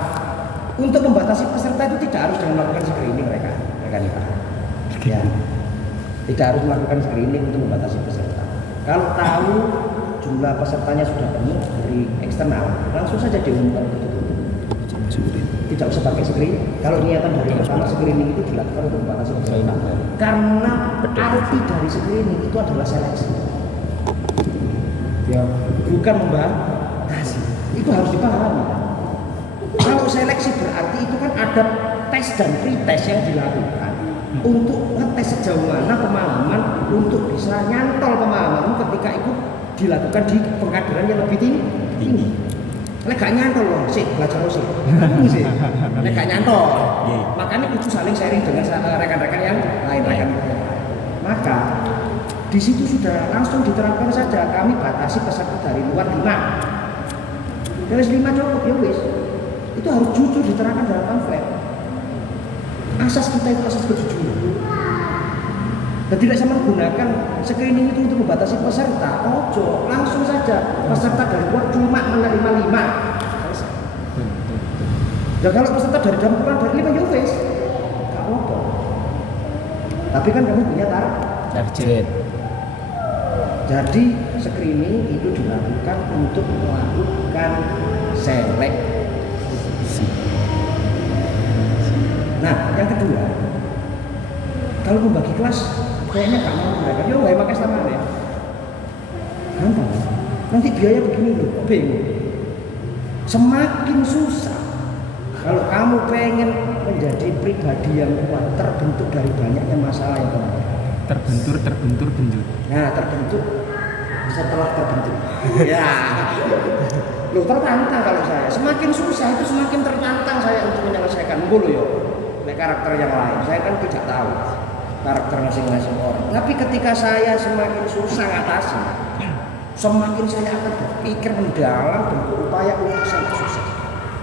Untuk membatasi peserta itu tidak harus dengan melakukan screening rekan Ita. Ya. Tidak harus melakukan screening untuk membatasi peserta. Kalau tahu jumlah pesertanya sudah penuh dari eksternal, langsung saja diumumkan untuk ditutup. Tidak usah pakai screening. Kalau niatan dari pertama screening itu dilakukan untuk membatasi peserta. Karena arti dari screening itu adalah seleksi. Ya, bukan membatasi. Itu harus dipahami. Kalau seleksi berarti itu kan ada tes dan pre-tes yang dilakukan untuk ngetes sejauh mana pemahaman untuk bisa nyantol pemahaman ketika itu dilakukan di pengkaderan yang lebih tinggi. Lek gak nyantol loh, belajar sih. Lek gak nyantol. Makanya itu saling sharing dengan rekan-rekan yang lain rekan. Maka di situ sudah langsung diterapkan saja kami batasi peserta dari luar 5. Dari 5 cukup ya wis. Itu harus jujur diterangkan dalam pamflet. Asas kita itu asas kejujuran. Dan tidak sama menggunakan screening itu untuk membatasi peserta. Ojo, langsung saja peserta dari luar cuma menerima 5. Dan kalau peserta dari dalam kurang dari 5 ya wis. Enggak apa-apa. Tapi kan kamu punya target. Jadi screening itu dilakukan untuk melakukan seleksi. Nah, yang kedua, kalau membagi kelas kayaknya gak mau mereka. Yo, gak pakai sama ya. Gampang. Nanti biaya begini loh, bingung. Semakin susah. Kalau kamu pengen menjadi pribadi yang kuat, terbentuk dari banyaknya masalah yang kamu. Terbentur. Nah, terbentuk setelah terbentuk. Ya. Loh, tertantang kalau saya. Semakin susah itu semakin tertantang saya untuk menyelesaikan. Mulu yo. Karakter yang lain, saya kan tidak tahu karakter masing-masing orang. Tapi ketika saya semakin susah ngatasi, semakin saya akan berpikir mendalam dan berupaya untuk sampai susah.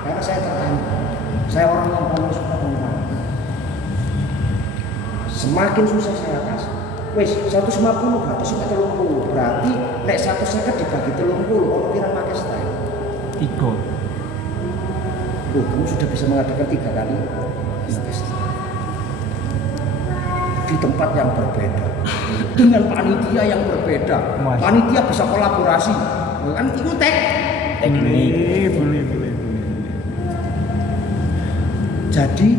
Karena saya tertantang. Saya orang yang paling suka tentang. Semakin susah saya atasi. Wes 150 berarti suka 30. Berarti nek 150 dibagi 30, orang kira pakai style. 3. Loh, kamu sudah bisa mengadakan 3 kali di tempat yang berbeda dengan panitia yang berbeda. Panitia bisa kolaborasi, kan itu teknik. Boleh. Jadi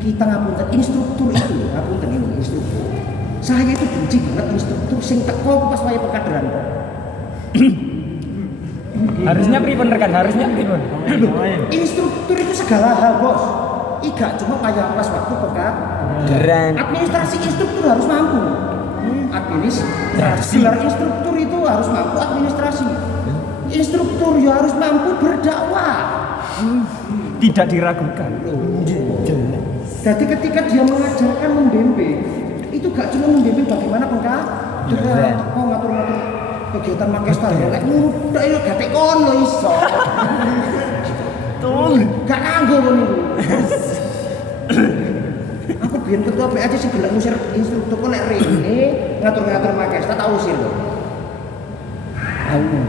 kita ngapunten instruktur itu, ngapunten ini instruktur. Saya itu benci banget instruktur sing teko pas waya pekaderan. Harusnya pripun rekan? Instruktur itu segala hal, Bos. Iga cuma kayak pas waktu pekaderan. Administrasi instruktur harus mampu. Administrasi instruktur itu harus mampu administrasi. Instruktur ya harus mampu berdakwah. Tidak diragukan. Jadi ketika dia mengajarkan membimbing, itu gak cuma membimbing bagaimana pengkaderan, kok ngatur-ngatur kegiatan makesta ya. Lek mudah ya gak tekon lo iso. Gak nganggo kon niku. Aku biyen ketua PAC sing gelem ngusir instruktur kok nek rene ngatur-ngatur makesta tak usir lho. Aku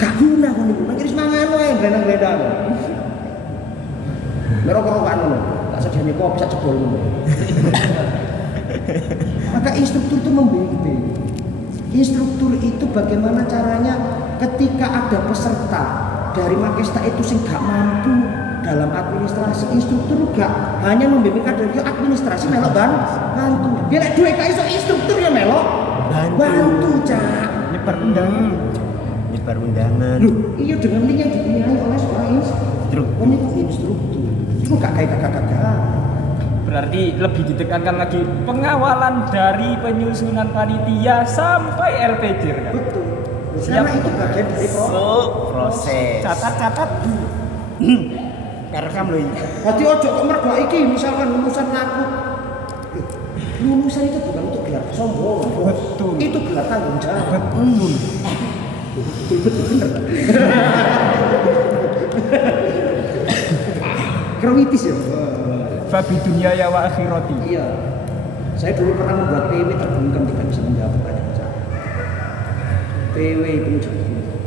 gak guna kon niku. Nang kiri semangan wae glenang-glenang. Merok-merokan ngono. Tak sediani kopi sak jebol ngono. Maka instruktur itu membimbing. Instruktur itu bagaimana caranya ketika ada peserta dari Makesta itu sing gak mampu dalam administrasi, instruktur gak hanya membimbing kader yo administrasi melok bantu. Dia lek duwe gak iso instruktur ya melok bantu cak. Nyebar undangan. Nyebar undangan. Loh, iya dengan link yang dibiayai oleh seorang instruktur. Itu gak kayak kakak-kakak. Berarti lebih ditekankan lagi pengawalan dari penyusunan panitia sampai LPJ kan? Betul. Karena itu bagian dari Proses. Catat. Rekam lho iki. Berarti ojo kok mergo iki misalkan lulusan aku. Lulusan itu bukan untuk gelar kesombongan. Betul. Itu gelar tanggung jawab. Betul. Betul bener. Krewitis ya. Fabi dunia ya wa akhirati. Iya. Saya dulu pernah membuat PW terbungkam tidak bisa menjawab pertanyaan saya. PW itu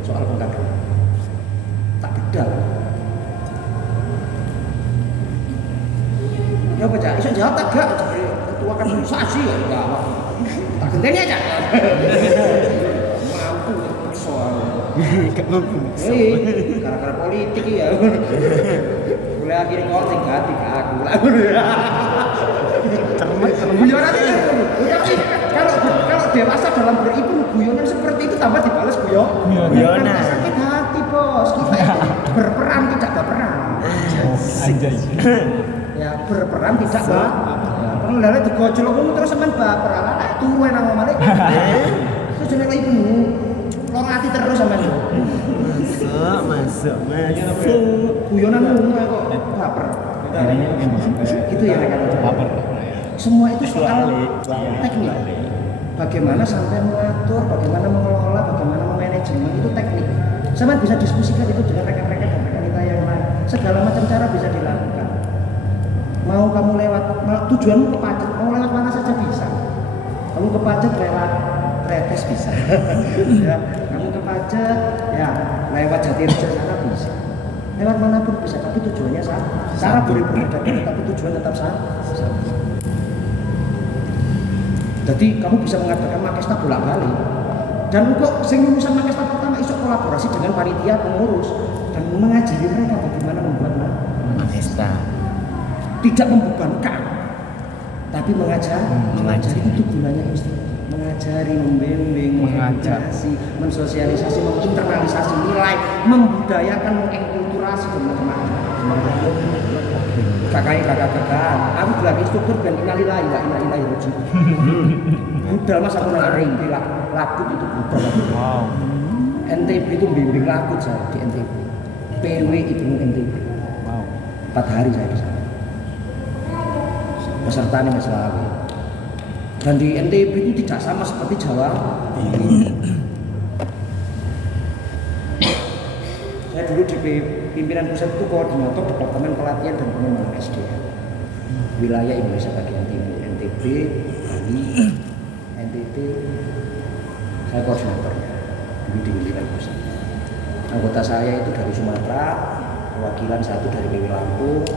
soal pengkaderan. Tak bedal. Ya baca, iso jawab tak gak? Ketua kan organisasi ya enggak. Tak genteni aja. Mampu soal. Gak mampu. Gara-gara politik ya. Mulai akhirnya kau sing ganti ke aku lah. Guyonan itu. Kalau dewasa dalam beribu guyonan seperti itu tambah dibalas guyonan. Sakit hati bos. Kita itu berperan tidak berperan. Anjay. Ya berperan tidak Kalau lele digojol aku terus sampean baper. Lah turu nang omah. Sejene lek ibu. Lor ati terus sampean. Masuk. Guyonan ngono kok baper. Itu ya rekan. Baper. Semua itu soal teknik. Bagaimana sampai mengatur, bagaimana mengelola, bagaimana memanajemen itu teknik. Sampai bisa diskusikan itu dengan rekan-rekan dan rekan kita yang lain. Segala macam cara bisa dilakukan. Mau kamu lewat, tujuanmu ke pajak, mau lewat mana saja bisa. Kamu ke pajak lewat Tretes bisa. Ya, kamu ke pajak, ya lewat Jatirejo sana bisa. Lewat manapun bisa, tapi tujuannya sama. Cara berbeda, tapi tujuan tetap sama. Jadi kamu bisa mengadakan Makesta bolak-balik. Dan kok sing lulusan Makesta pertama iso kolaborasi dengan panitia pengurus dan mengajari mereka bagaimana membuat Makesta. Tidak membebankan, tapi mengajari itu gunanya instruktur. Mengajari, membimbing, mengedukasi, mensosialisasi, menginternalisasi nilai, membudayakan, mengenkulturasi dan macam-macam. Kakak-kakak, aku bilang instruktur dan innalillahi wa inna ilaihi raji'un. Budal mas aku nang ringki lakut itu budal. Wow. NTB itu bimbing lakut saya di NTB. PW itu NTB. Wow. 4 hari saya di sana. Pesertanya Mas Lawi. Dan di NTB itu tidak sama seperti Jawa. Saya dulu di pimpinan pusat itu koordinator Departemen Pelatihan dan Pengembangan SDM. Wilayah Indonesia bagian timur, NTB, Bali, NTT. Saya koordinatornya dulu di pimpinan pusat. Anggota saya itu dari Sumatera, perwakilan satu dari PW Lampung,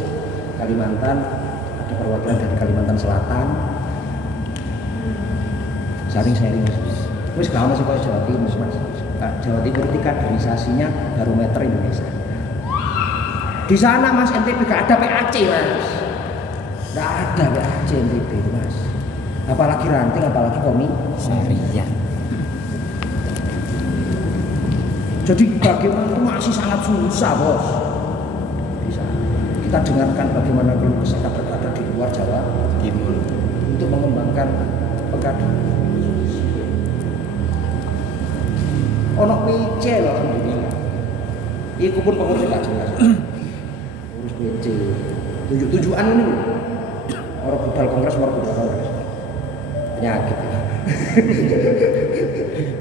Kalimantan, ada perwakilan dari Kalimantan Selatan. Sharing. Wis gak ono sing koyo Jawa Timur, Mas. Jawa Timur itu kaderisasinya barometer Indonesia. Di sana Mas NTB gak ada PAC Mas. Gak ada PAC NTB itu Mas. Apalagi ranting, apalagi komisariat. Jadi bagaimana itu masih sangat susah bos. Bisa kita dengarkan bagaimana keluh kesah kader-kader di luar Jawa Timur untuk mengembangkan pekader. Ono PC loh alhamdulillah. Iku pun pengurus gak jelas. Urus PC. Tujuan ini orang budal kongres, orang budal kongres. Penyakit.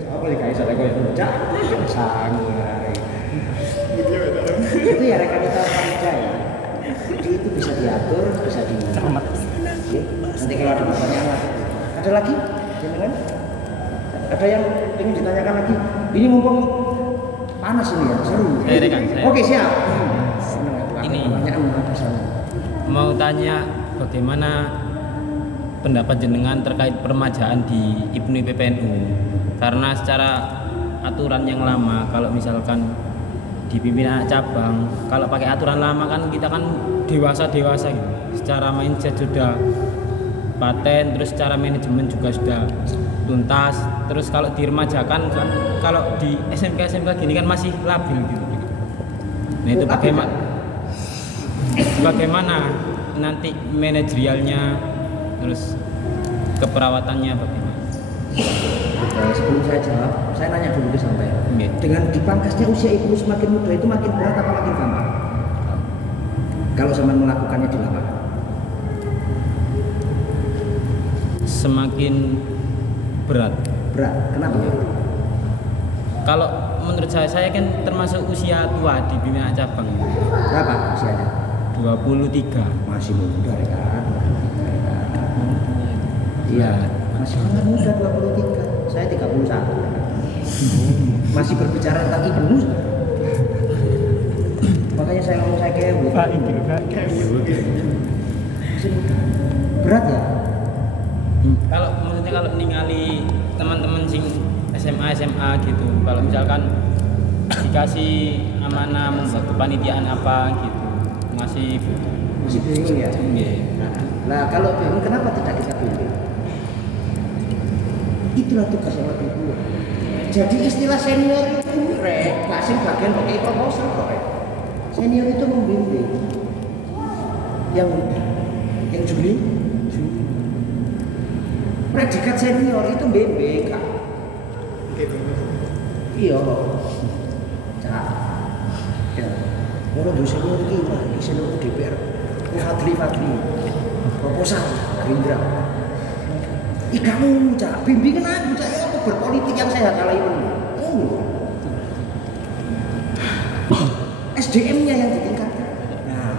Apa sih kayak saya kayak bocah sangar. Itu ya rekan kita kerja ya. Jadi itu bisa diatur, bisa dicermat. Nanti kalau ada pertanyaan ada lagi, jangan. Ada yang ingin ditanyakan lagi? Ini mumpung panas ini ya, seru. Rekan saya. Oke siap. Ini. Pertanyaan ada sana. Mau tanya bagaimana pendapat jenengan terkait permajaan di IPNU PPNU, Karena secara aturan yang lama, kalau misalkan dipimpin anak cabang, kalau pakai aturan lama kan kita kan dewasa gitu. Secara mindset sudah paten, terus secara manajemen juga sudah tuntas. Terus kalau diremajakan kan, kalau di SMK gini kan masih labil gitu. Nah itu bagaimana nanti manajerialnya, terus keperawatannya bagaimana? Sebelum saya jawab, saya nanya dulu ke sampai. Oke. Dengan dipangkasnya usia ibu semakin muda itu makin berat apa makin gampang? Kalau zaman melakukannya di lapangan. Semakin berat. Berat. Kenapa? Kalau menurut saya kan termasuk usia tua di pimpinan cabang. Berapa usianya? 23. Masih muda ya kan? Iya, masih sangat muda 23. Saya 31. Masih berbicara tentang ibu. Makanya saya ngomong saya kayak berat ya? Kalau maksudnya kalau ningali teman-teman sing SMA gitu, kalau misalkan dikasih amanah membuat kepanitiaan apa gitu, masih bingung ya? Nggih. Nah kalau bingung kenapa tidak kita pilih? Itulah tugas yang lebih dulu. Jadi istilah senior itu masing bagian pakai proposal senior itu membimbing yang juli predikat senior itu membimbing Kak. Iya Cak ya orang do senior ini senior DPR Fadli proposal Gerindra kamu Cak bimbingan aku Cak ya aku berpolitik yang sehat kala ini SDM-nya yang ditingkatkan. Nah,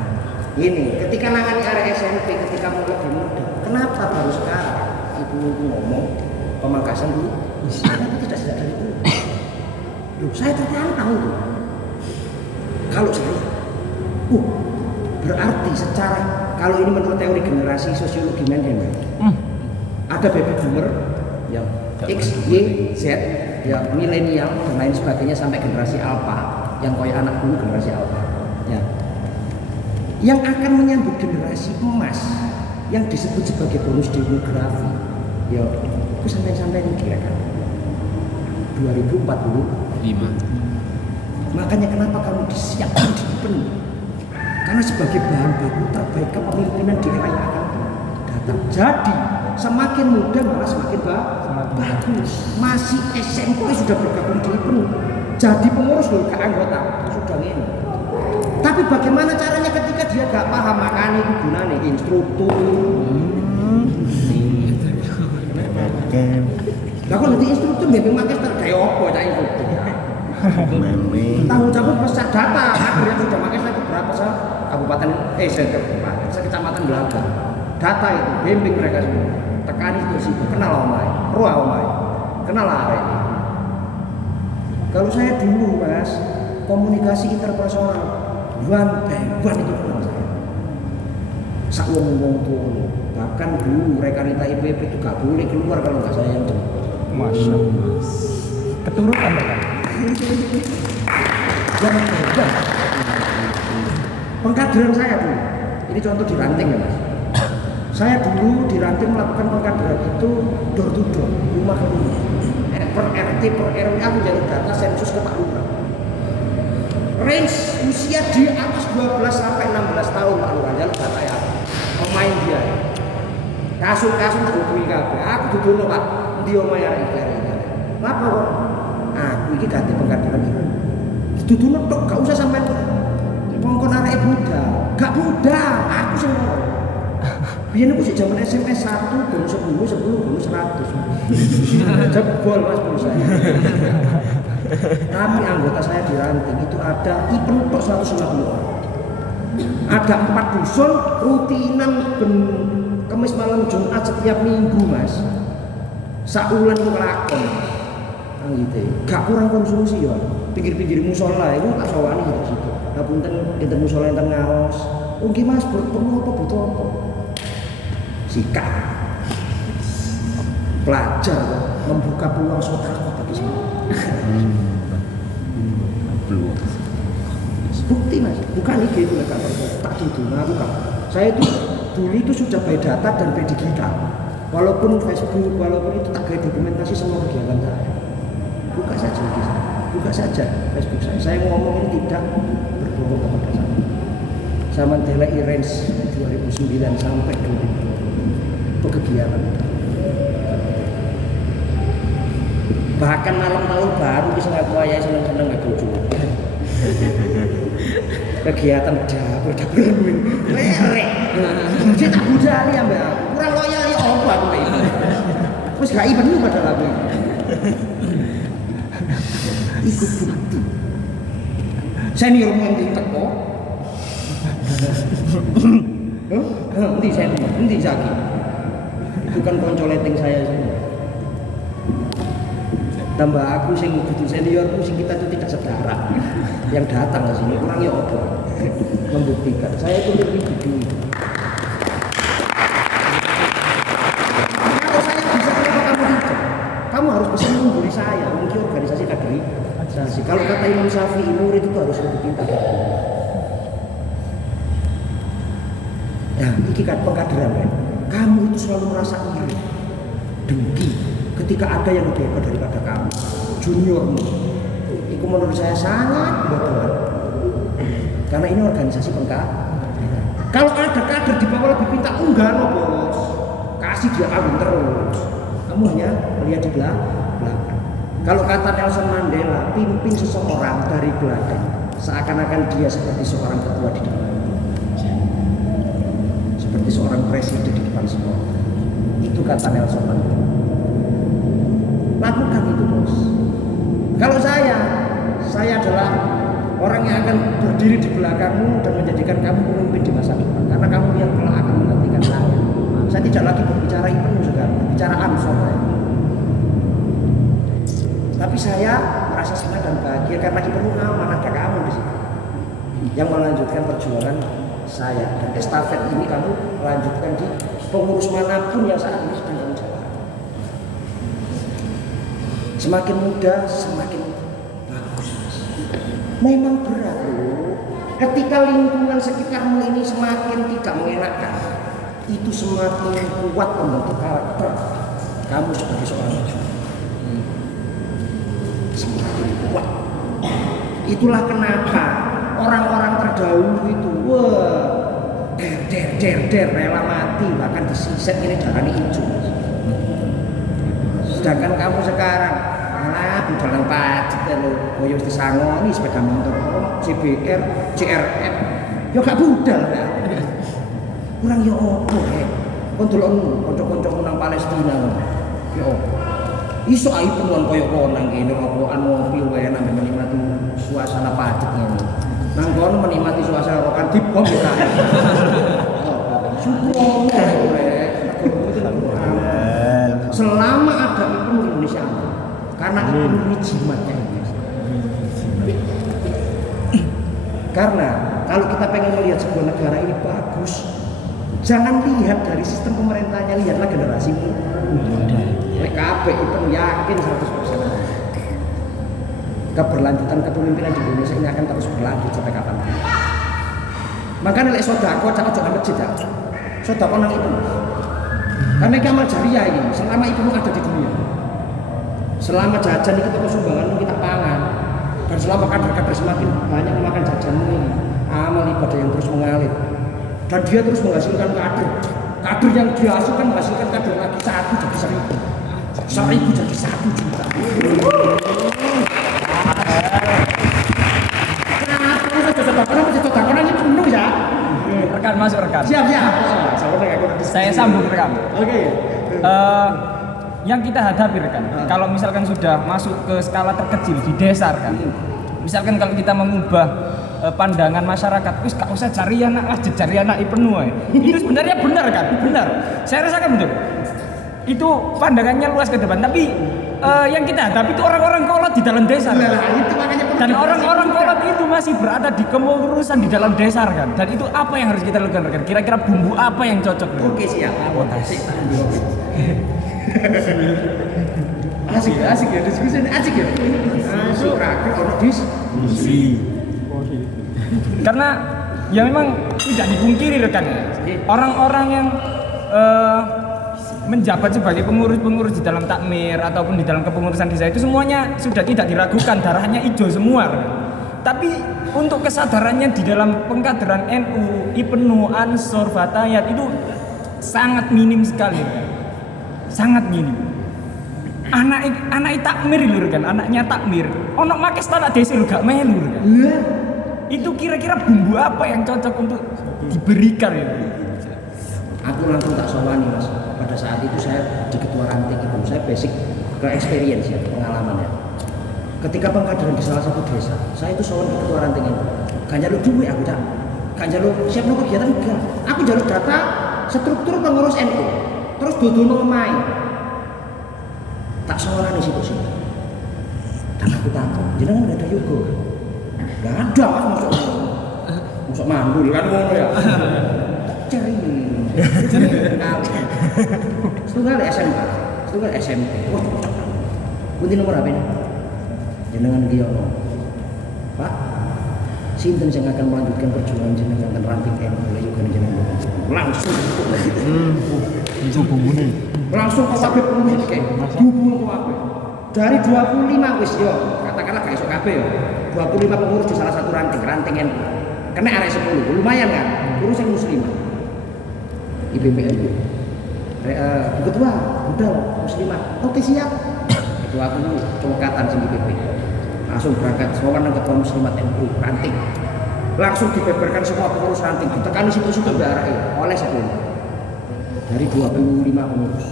ini ketika nangani area SMP ketika mau lebih muda, kenapa baru sekarang ibu ngomong pemangkasan dulu? Kenapa tidak sejak dari dulu? Loh, saya tertantang itu. Kalau saya, berarti secara kalau ini menurut teori generasi sosiologi Mendel, ada baby boomer yang X, Y, Z, yang milenial dan lain sebagainya sampai generasi alpha. Yang kayak anak dulu generasi alpha ya. Yang akan menyambut generasi emas yang disebut sebagai bonus demografi ya aku sampai mikir kan 2045 makanya kenapa kamu disiapkan di penuh karena sebagai bahan baku terbaik kepemimpinan di era yang akan datang. Jadi semakin muda malah semakin bagus. Masih SMP sudah bergabung di penuh jadi pengurus loh ke anggota sudah ini. Tapi bagaimana caranya ketika dia gak paham makanya itu gunanya instruktur. Lah kok nanti instruktur memang makin kayak apa cah instruktur. Tanggung jawab besar data ada yang sudah pakai saya beberapa kabupaten sekecamatan Belaga. Data itu bimbing mereka semua. Tekani itu sih kenal omai, roa omai, kenal arek. Kalau saya dulu Mas, komunikasi interpersonal, ban itu kenal saya. Sak wong tuh, bahkan dulu rekanita IPP itu gak boleh keluar kalau nggak saya yang jemput. Masya Allah. Keturutan kan? Jangan berubah. Pengkaderan saya dulu, ini contoh di Ranting ya Mas. Saya dulu di Ranting melakukan pengkaderan itu door to door, rumah ke rumah. Per RT, per RW aku jadi data sensus ke Pak Lurah. Range usia di atas 12 sampai 16 tahun Pak Lurah, jalur data ya. Pemain dia. Kasus-kasus tak hubungi kabeh. Aku dudono Pak, ndi omahe arek iki. Napa kok? Aku iki ganti pengkaderan iki. Dudono tok, gak usah sampai ngongkon arek muda. Gak muda, aku sing ngomong. Biyen aku sik jaman SMS 1 bonus 10 bonus 100. Jebol Mas pulsa. Tapi anggota saya di Ranting itu ada IPEN tok 150 orang. Ada 4 dusun rutinan Kamis malam Jumat setiap minggu Mas. Saulan itu kelakon. Gitu. Gak kurang konsumsi ya. Pinggir-pinggir musola itu tak sawani gitu. Nah punten enten musola enten ngaos. Oh nggih Mas, perlu apa butuh apa? Sikap pelajar membuka peluang sedekah Bukti mas, bukan IG itu mereka tak gitu, aku kan. Saya itu dulu itu sudah by data dan by digital. Walaupun Facebook, walaupun itu tak kayak dokumentasi semua kegiatan saya. Buka saja IG saya, buka saja Facebook saya. Saya ngomong ini tidak berbohong kepada saya. Sama Dela Irens 2009 sampai 2020 itu kegiatan. Bahkan malam tahun baru bisa ngaku ayah seneng-seneng gak bojo. Kegiatan dapur lerek. Jadi tak budali ambek aku. Kurang loyal ya opo aku kayak ini. Wis gak iben padahal aku. Iku bukti. Senior mending teko. Nanti saya nanti Zaki. Itu kan konco leteng saya semua. Tambah aku sing butuh seniorku sing kita itu tidak sedara yang datang ke sini kurang ya apa membuktikan saya itu lebih dulu. Kalau saya bisa kenapa kamu tidak? Kamu harus bisa mengungguli saya mungkin organisasi kaderisasi. Kalau kata Imam Syafi'i murid itu harus lebih pintar. Nah, ini kan pengkaderan kan. Kamu itu selalu merasa iri, dengki ketika ada yang lebih hebat daripada kamu, juniormu. Itu menurut saya sangat bodoh. Karena ini organisasi pengkaderan. Kalau ada kader di bawah lebih pintar, enggak loh bos. Kasih dia kawin terus. Kamu hanya melihat di belakang. Kalau kata Nelson Mandela, pimpin seseorang dari belakang, seakan-akan dia seperti seorang ketua di depan. Seperti seorang presiden di depan semua. Itu kata Nelson Mandela. Lakukan itu bos. Kalau saya adalah orang yang akan berdiri di belakangmu dan menjadikan kamu pemimpin di masa depan. Karena kamu yang kelak akan menggantikan saya. Saya tidak lagi berbicara IPNU sekarang, berbicara Ansor. Tapi saya merasa senang dan bahagia karena IPNU aman ada kamu di sini. Yang melanjutkan perjuangan saya dan estafet ini kamu lanjutkan di pengurus manapun yang saat ini sedang kamu jalan. Semakin muda semakin bagus. Memang berat loh. Ketika lingkungan sekitarmu ini semakin tidak mengenakan, itu semakin kuat membentuk karakter kamu sebagai seorang majuan. Semakin kuat. Itulah kenapa orang-orang terdahulu itu der rela mati bahkan disiset ini darahnya hijau. Sedangkan kamu sekarang budalan pajak lo koyo wis disangoni sepeda motor CBR CRF yo gak budal ya. Kurang yo opo kon delokmu kanca-kancamu nang Palestina yo iso ae penuan koyo konang kene rokokan ngopi wae nang menikmati suasana pajak ngene. Nang kono menikmati suasana rokokan dibom ya. Syukur selama ada IPNU Indonesia aman. Karena IPNU ini jimatnya Indonesia. Karena kalau kita pengen melihat sebuah negara ini bagus, jangan lihat dari sistem pemerintahnya, lihatlah generasi muda. PKB IPNU yakin 100%. Keberlanjutan kepemimpinan di Indonesia ini akan terus berlanjut sampai kapan. Makanya lek sodako cak ojo masjid ya. Sodako nang IPNU. Karena ini amal jariah ini, selama IPNU ada di dunia. Selama jajan itu terus sumbangan kita pangan. Dan selama kader-kader semakin banyak memakan jajanmu ini, amal ibadah yang terus mengalir. Dan dia terus menghasilkan kader. Kader yang dihasilkan menghasilkan kader lagi 1 jadi 1000. 1000 jadi 1 juta. Kenapa ini penuh ya? Rekan masuk rekan. Siap. Saya sambung rekan. Oke. Yang kita hadapi rekan, kalau misalkan sudah masuk ke skala terkecil di desa kan, misalkan kalau kita mengubah pandangan masyarakat, wis gak usah cari anak IPNU itu sebenarnya benar kan, benar. Saya rasakan betul. Itu pandangannya luas ke depan, tapi yang kita hadapi itu orang-orang kolot di dalam desa. Dan orang-orang kolot itu masih berada di kepengurusan di dalam desa kan. Dan itu apa yang harus kita lakukan rekan? Kira-kira bumbu apa yang cocok? Oke siap. Asik ya diskusi ini asik ya. Asik rakyat ono diskusi. Karena ya memang tidak dipungkiri rekan ya. Orang-orang yang menjabat sebagai pengurus-pengurus di dalam takmir ataupun di dalam kepengurusan desa itu semuanya sudah tidak diragukan, darahnya hijau semua. Tapi untuk kesadarannya di dalam pengkaderan NU, IPNU, Ansor, Fatayat itu sangat minim sekali. Sangat minim. Anak takmir lho kan, anaknya takmir. Ono make tanah desa lho gak melu kan. Itu kira-kira bumbu apa yang cocok untuk diberikan ya? Aku langsung tak sowani Mas. Pada saat itu saya di ketua ranting itu saya basic ke experience ya, pengalaman ya. Ketika pengkaderan di salah satu desa, saya itu sowan ke ketua ranting itu. Gak njaluk duit aku Cak. Gak njaluk siapno kegiatan enggak. Aku njaluk data struktur pengurus NU. Terus dodono main. Tak sowan di situ sih. Dan aku takut, jenengan enggak ada yoga. Enggak ada Mas masuk mandul kan ngono ya. Cari. Setunggal SMA, setunggal SMP. Wah, bunyi nomor HP ini. Jenengan Giono. Pak, sinten sing akan melanjutkan perjuangan jenengan dan ranting NU juga jenengan. Langsung. Itu bumbune. Langsung ke kabeh pengurus iki. Hubung ke kabeh. Dari 25 wis yo, katakanlah gak iso kabeh yo. 25 pengurus di salah satu ranting NU. Kena arek 10, lumayan kan? Urus yang muslimah. IBPNU. Ketua, udah muslimah. Oke siap. Itu aku cokatan sing IBP. Langsung berangkat sowan nang ketua muslimat NU ranting. Langsung dibeberkan semua pengurus ranting. Ditekan situ-situ arek oleh 10. Dari 25 pengurus.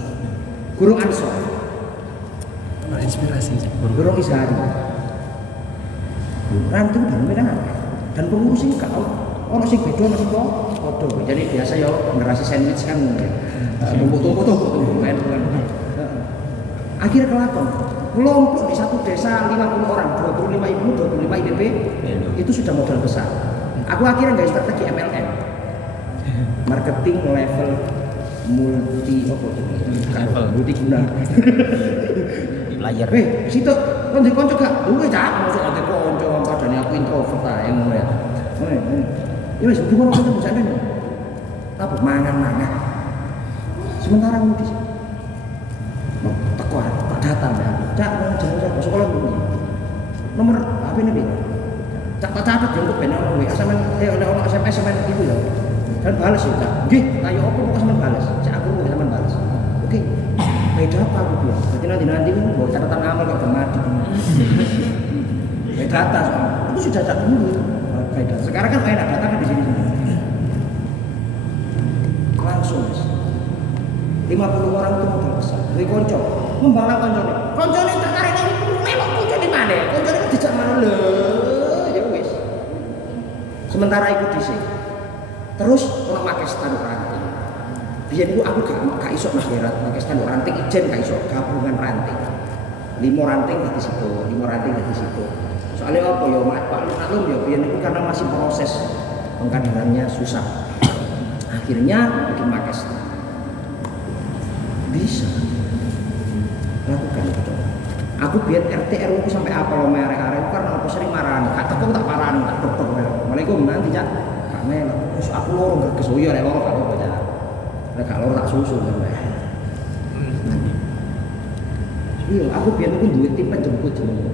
Guru Ansor. Inspirasi. Guru Izhari. Ranting dan medan. Dan pengurus ini gak ono sing beda masih kok foto. Jadi biasa ya generasi sandwich kan tumpuk-tumpuk kan. Akhirnya kelakon. Kelompok di satu desa 50 orang, 25 ibu, 25 IDP itu sudah modal besar. Aku akhirnya nggak strategi MLM. Marketing level multiguna. Player. Situ kon dikonco gak? Duwe Cak, mosok ate konco padane aku introvert ae ngono ya. Ya wis kudu ngono ketemu jane. Apa mangan-mangan. Sementara ngudi. Teko tak datang ya. Cak jeneng sekolah nomor HP ini piye? Cak tak catet yo kok ben ono WA sampean ono SMS sampean iku ya. Dan balas ya Cak. Nggih, ayo opo kok sampean balas? Cak aku kok sampean balas. Oke. Beda apa aku bilang? Berarti nanti bawa catatan amal kok mati. Beda data, itu sudah tak dulu. Beda. Sekarang kan enak data kan di sini. Langsung 50 orang itu modal besar. Dari konco, membalang koncone. Koncone tertarik ini memang konco di mana? Koncone itu dijak mana lho? Ya wis. Sementara ikut di sini. Terus orang pakai stand ranting. Biar itu aku gak iso Mas Berat, pakai stand ranting ijen gak iso gabungan ranting. 5 ranting di situ, 5 ranting di situ. Soalnya apa ya maklum ya biar itu karena masih proses pengkaderannya susah. Akhirnya bikin pakai stand. Bisa lakukan itu. Aku biar RT RW sampai apa lo merek-merek karena aku sering marah. Kata kok tak marah, tak dokter. Assalamualaikum nanti Cak. Kame terus aku loro gerges yo arek loro gak apa-apa Cak. Nek gak loro tak susul kan. Iya, aku biar aku duwe tim penjemput jenenge.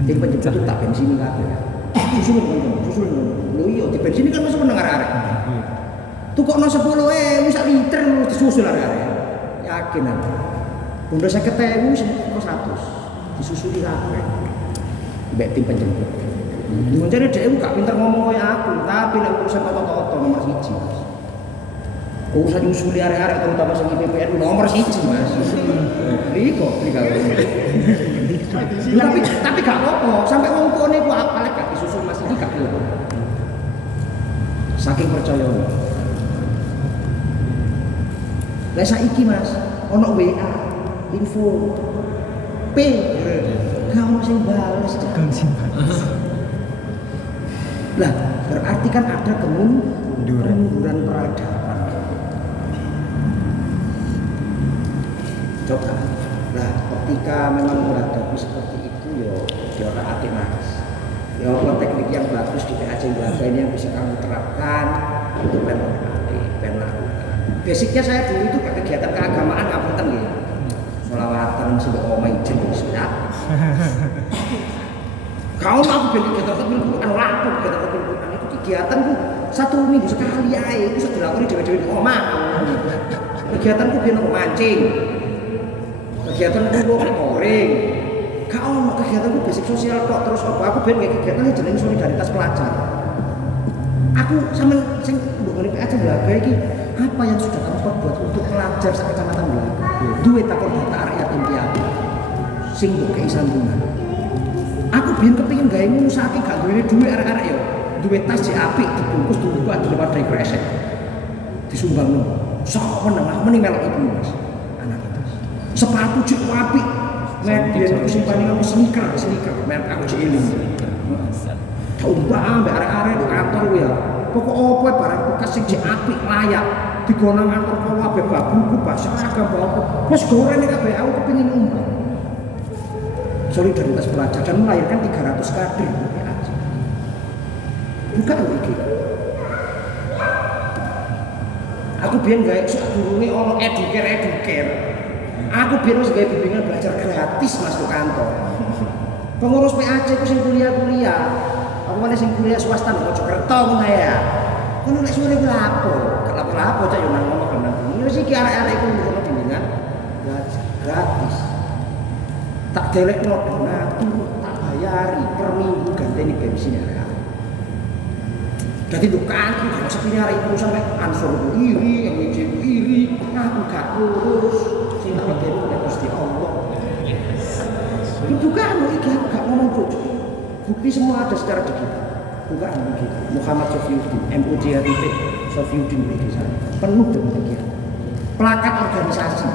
Tim penjemput itu tak bensin kabeh. Susul. Lho iya di bensin kan masuk nang arek-arek. Tukokno 10.000 sak liter disusul arek-arek. Yakin aku. Bondo 50.000 sing 100 disusuli kabeh. Mbek tim penjemput. Ngoncene dhek gak pinter ngomong kaya aku, tapi nek urusan toto-toto nomor 1. Urusan nyusuli arek-arek terutama sing IPPN nomor 1, Mas. Liko gawe. Tapi gak apa-apa, sampai wong tuane ku apal gak disusul Mas iki gak apa. Saking percaya. Lah saiki Mas, ono WA, info P. Gak ono sing bales, Lah, berarti kan ada kemunduran peradaban. Coba. Lah, ketika memang menghadapi seperti itu ya hati mas. Ya apa teknik yang bagus di PAJ Braga ini yang bisa kamu terapkan itu ben lakukan. Basicnya saya dulu itu kegiatan keagamaan ngapunten nggih. Sholawatan sing omah ijen wis ya. Kau aku ben kegiatan Quran laku kegiatan Quran itu kegiatanku 1 minggu sekali ae itu sudah dilakoni dhewe-dhewe di omah. Kegiatanku biyen mancing. Kegiatanku goreng. Kau kegiatanku basic sosial kok terus apa aku ben kegiatan jenenge solidaritas pelajar. Aku sama sing mbok PAJ Braga iki apa yang sudah kamu perbuat untuk pelajar sak kecamatan Braga? Duwe takon data arek yatim piatu. Sing mbok kei santunan. Aku biyen kepengin gawe ngono saiki gak duwe duwe arek-arek ya. Duwe tas jek apik dibungkus dibuka di lewat dari kresek. Disumbangno. Sok meneng meni melok iku Mas. Anak itu. Sepatu jek apik. Nek biyen aku simpani aku sneaker, merek aku jek eling. Coba ambek arek-arek di kantor ya. Pokok opo barang bekas sing jek apik layak digonang kantor kok wae babuku bahasa seragam bawa. Wes goreng kabeh aku kepengin umpah. Solidaritas pelajar dan melahirkan 300 kader PAJ. Bukan iki. Aku biyen gawe sadurunge ono eduker. Aku biyen wis gawe bimbingan belajar gratis masuk kantor. Pengurus PAJ ku sing kuliah. Apa meneh sing kuliah swasta nang Mojokerto ngono ya. Kono nek sore ku lapo? Lapo cak yo nang ngono kan. Wis iki arek-arek iku ngono bimbingan gratis. Tak delekno donatu, tak bayari per minggu ganteni bensin ya. Jadi bukan kalau sepine arek iku sampe ansur iri, yang iji iri, aku gak lurus. Sing tak ngene nek Gusti Allah. Bukan iki aku gak ngomong bro. Bukti semua ada secara digital. Bukan begitu. Muhammad Sofiuddin, Sofiuddin begitu. Penuh dengan kegiatan. Plakat organisasi.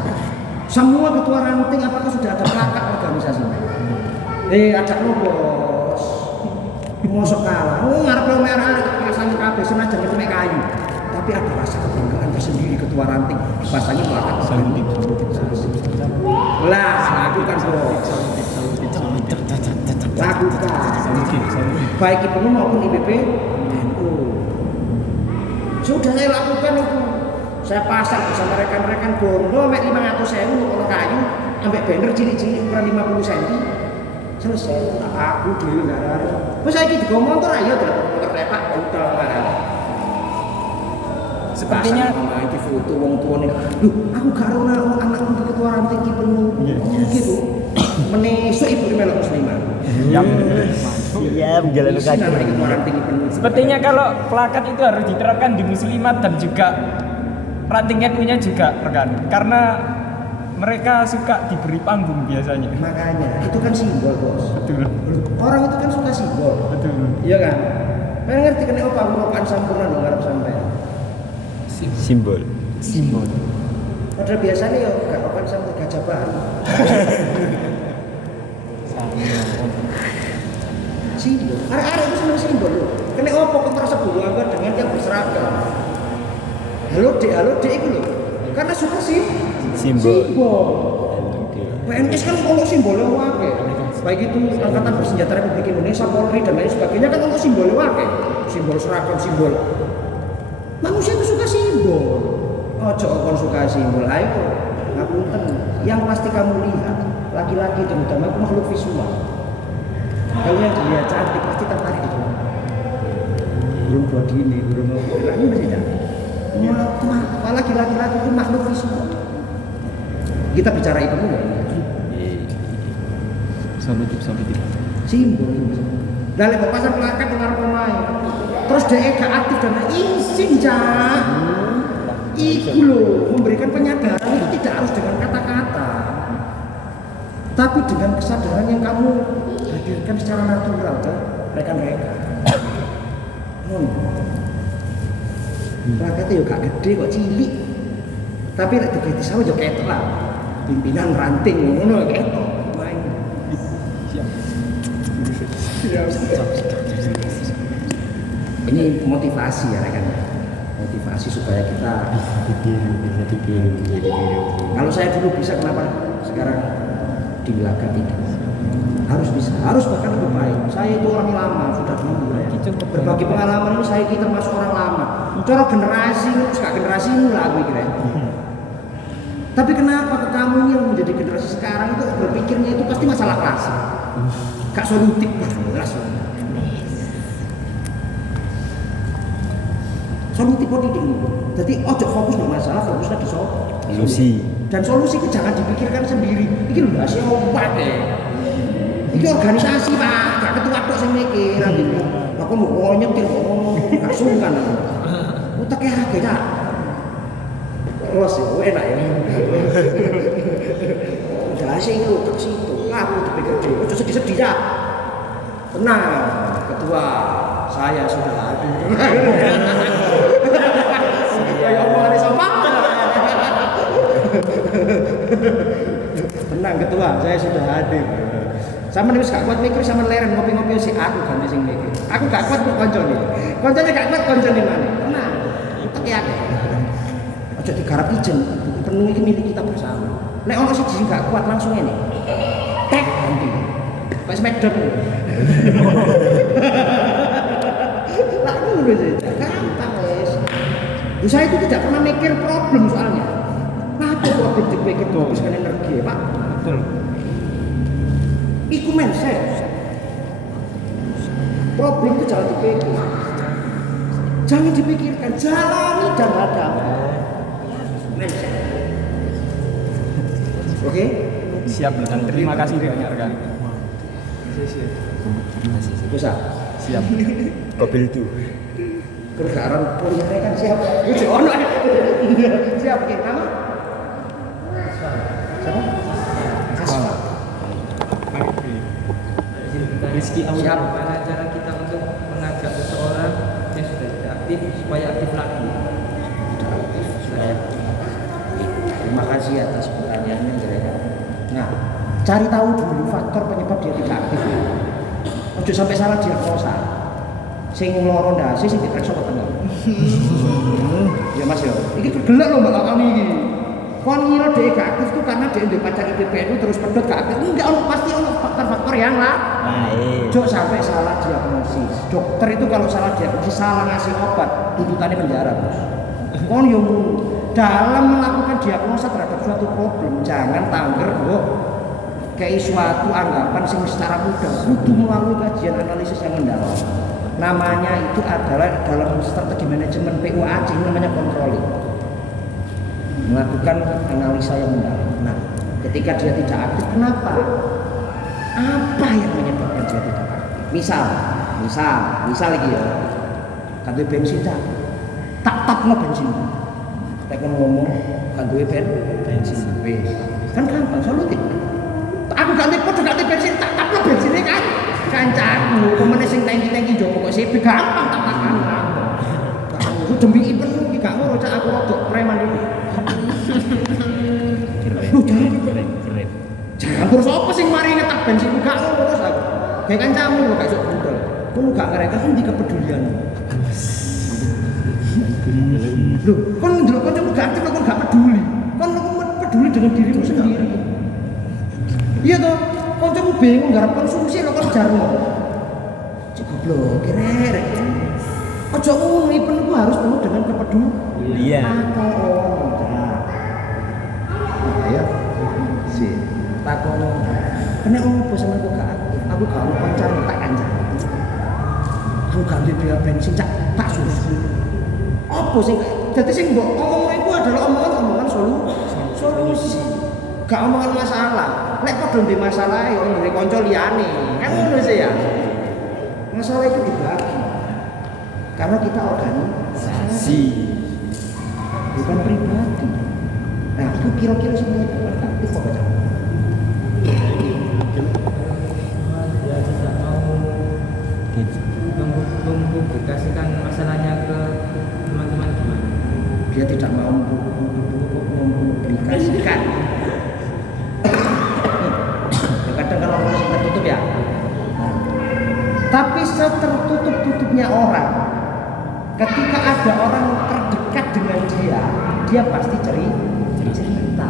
Semua ketua ranting apakah sudah ada plakat organisasi? Ada lo bos. Mosok kalah. Ngarep merah pasangnya kabeh senajan itu mek kayu. Tapi ada rasa kebanggaan tersendiri ketua ranting pasangnya plakat organisasi. Lah, lakukan bos. Lakukan. Baik IPNU maupun IBP NU. Sudah saya lakukan itu. Saya pasang bersama rekan-rekan bondo mek 500.000 untuk kayu ambek banner cilik-cilik ukuran 50 cm. Selesai. Aku dhewe gak ada. Wes saiki digo motor ayo dapat motor repak udah barang. Sepertinya iki foto wong tuane. Lho, aku gak ono anakku di ketua ranting iki penuh. Gitu. Menesuk ibu melok musliman. Siap menjalankan ketua ranting iki penuh. sepertinya kalau plakat itu harus diterapkan di muslimat dan juga ranting NU-nya juga rekan, karena mereka suka diberi panggung biasanya. Makanya itu kan simbol bos. Betul. Orang itu kan suka simbol. Betul. Iya kan? Kalian ngerti kenapa pengurukan sampurna dong ngarep sampai. simbol. Padahal biasanya ya gak open sampai gajah baru. Simbol. Arek-arek itu seneng simbol loh. Kena opo kok merasa bangga dengan yang berseragam. Halo dek itu loh. Karena suka sih simbol. PNS kan ono simbolnya wae. Baik itu Angkatan Bersenjata Republik Indonesia, Polri dan lain sebagainya kan ono simbolnya wae. Simbol seragam, simbol. Manusia itu suka simbol. Ojo kon suka simbol. Ayo ngapunten. Yang pasti kamu lihat laki-laki terutama itu makhluk visual. Kalau yang dilihat cantik pasti tertarik itu. Belum body ini, belum apa ini masih ada. Apalagi laki-laki itu makhluk visual. Kita bicara itu enggak? Sampai tidak. Simbol. Lah lek pasang plakat dengar pemain. Terus dia gak aktif dan izin cak. Iku loh, memberikan penyadaran itu tidak harus dengan kata-kata. Tapi dengan kesadaran yang kamu hadirkan secara natural ke rekan-rekan. Plakatnya yo gak gede kok cilik. Tapi lek diganti sawo yo ketok lah. Pimpinan ranting ngono ketok. Main. Ini motivasi ya rekan. Motivasi supaya kita Bisa ditiru. Kalau saya dulu bisa kenapa sekarang di Wilaga tidak. Harus bisa, harus bahkan lebih baik. Saya itu orang lama, sudah dulu ya. Berbagi pengalaman ini saya kita termasuk orang lama. Cara generasi, generasi ini lah aku kira. Tapi kenapa ke kamu ini yang menjadi generasi sekarang itu berpikirnya itu pasti masalah kelas. Gak solutif, jelas. Solutif kok tidak ini. Jadi ojo fokus di masalah, fokusnya di Solusi. Dan solusi itu jangan dipikirkan sendiri. Ini lho hasil obat ya. Ini organisasi Pak, gak ketua tok sing mikir gitu. Aku mau nyetir ngomong gak sungkan. Utaknya akeh Cak. Terus enak ya. Udah sih itu ke situ. Aku dipikir dhewe. Ojo sedih-sedih ya. Tenang, ketua. Saya sudah hadir. Kayak omongan sama. Tenang ketua, saya sudah hadir. Sama nih gak kuat mikir sama leren ngopi-ngopi si aku kan sing mikir. Aku gak kuat kok koncone. Koncone gak kuat koncone mana? Tenang. Utek ya. Ojo digarap ijen. Penuh iki milik kita bersama. Nek ono siji gak kuat langsung ini. Tek ganti. Pas medhot. Lah ngono sih. Gampang wis. Saya itu tidak pernah mikir problem soalnya. Kenapa problem dipikir habiskan energi, Pak? Betul. Iku mindset. Problem itu jangan dipikir. Jangan dipikirkan, jalani dan hadapi. Mindset. Oke? Siap dan terima kasih banyak rekan. Bisa. Siap. Mobil itu. Kerjaan polisi kan siap. Itu ono. Siap kita nama? Siapa? Asfa. Rizky Audi, Siap. bagaimana cara kita untuk mengajak seseorang yang sudah tidak aktif supaya aktif lagi? Terima kasih atas pertanyaannya, Greg. Nah, cari tahu dulu faktor penyebab dia tidak aktif. Ojo sampai salah diagnosa. Sing loro ndase sing diperiksa kok tengah. Ya Mas yo. Iki kegelek lho Mbak kami iki. Kon ngira dhek gak aktif tuh karena dhek ndek pacar IPPN terus pedot gak aktif. Enggak, pasti ono faktor-faktor yang Baik. Jok sampai salah diagnosis. Dokter itu kalau salah diagnosis, salah ngasih obat, tuntutannya penjara, Bos. Kon yo dalam melakukan diagnosa terhadap suatu problem, jangan tangger kok kayak suatu anggapan sing secara mudah, kudu melalui kajian analisis yang mendalam. Namanya itu adalah dalam strategi manajemen PUAC, namanya controlling. Melakukan analisa yang mendalam. Nah, ketika dia tidak aktif, kenapa? Apa yang menyebabkan dia tidak aktif? Misal lagi ya. Kantor bensin tak no bensin. Kita ngomong kantor bensin. Kan gampang solutif. Aku ganti bensin tak no bensinnya kan. Kancaku, pemene sing tangki jopo kok sip gampang tak gampang. Aku demi ipen iki gak ngono cak aku rodok preman iki. Campur sapa sing mari ngetak bensin gak ngurus aku. Kayak kancamu lho gak iso budal. Kono gak ngereka endi kepedulian. Lho, kon ndelok kancamu gak aktif kon gak peduli. Kon peduli dengan dirimu sendiri. Iya toh, kancamu bingung garap konsumsi lho kon jarno. Cek goblok, kere. Aja ngono ipen ku harus penuh dengan kepedulian. Iya. Ya. Si takono. Kene opo sampe kok gak aktif? Aku gak ono pacar tak kancane. Aku gak duwe biaya bensin tak susu. Apa sing dadi sing mbok omongno iku adalah omongan solusi. Gak omongan masalah. Nek padha ndek masalah ya ndek kanca liyane. Kan ngono sih ya. Masalah itu dibagi. Karena kita organisasi, bukan pribadi. Nah, itu kira-kira semuanya aktif apa tidak? Dia tidak mau mempublikasikan masalahnya ke teman-teman gimana? Dia tidak mau mempublikasikan. Kadang kalau masih tertutup ya. Tapi setertutup-tutupnya orang, ketika ada orang terdekat dengan dia pasti cerita.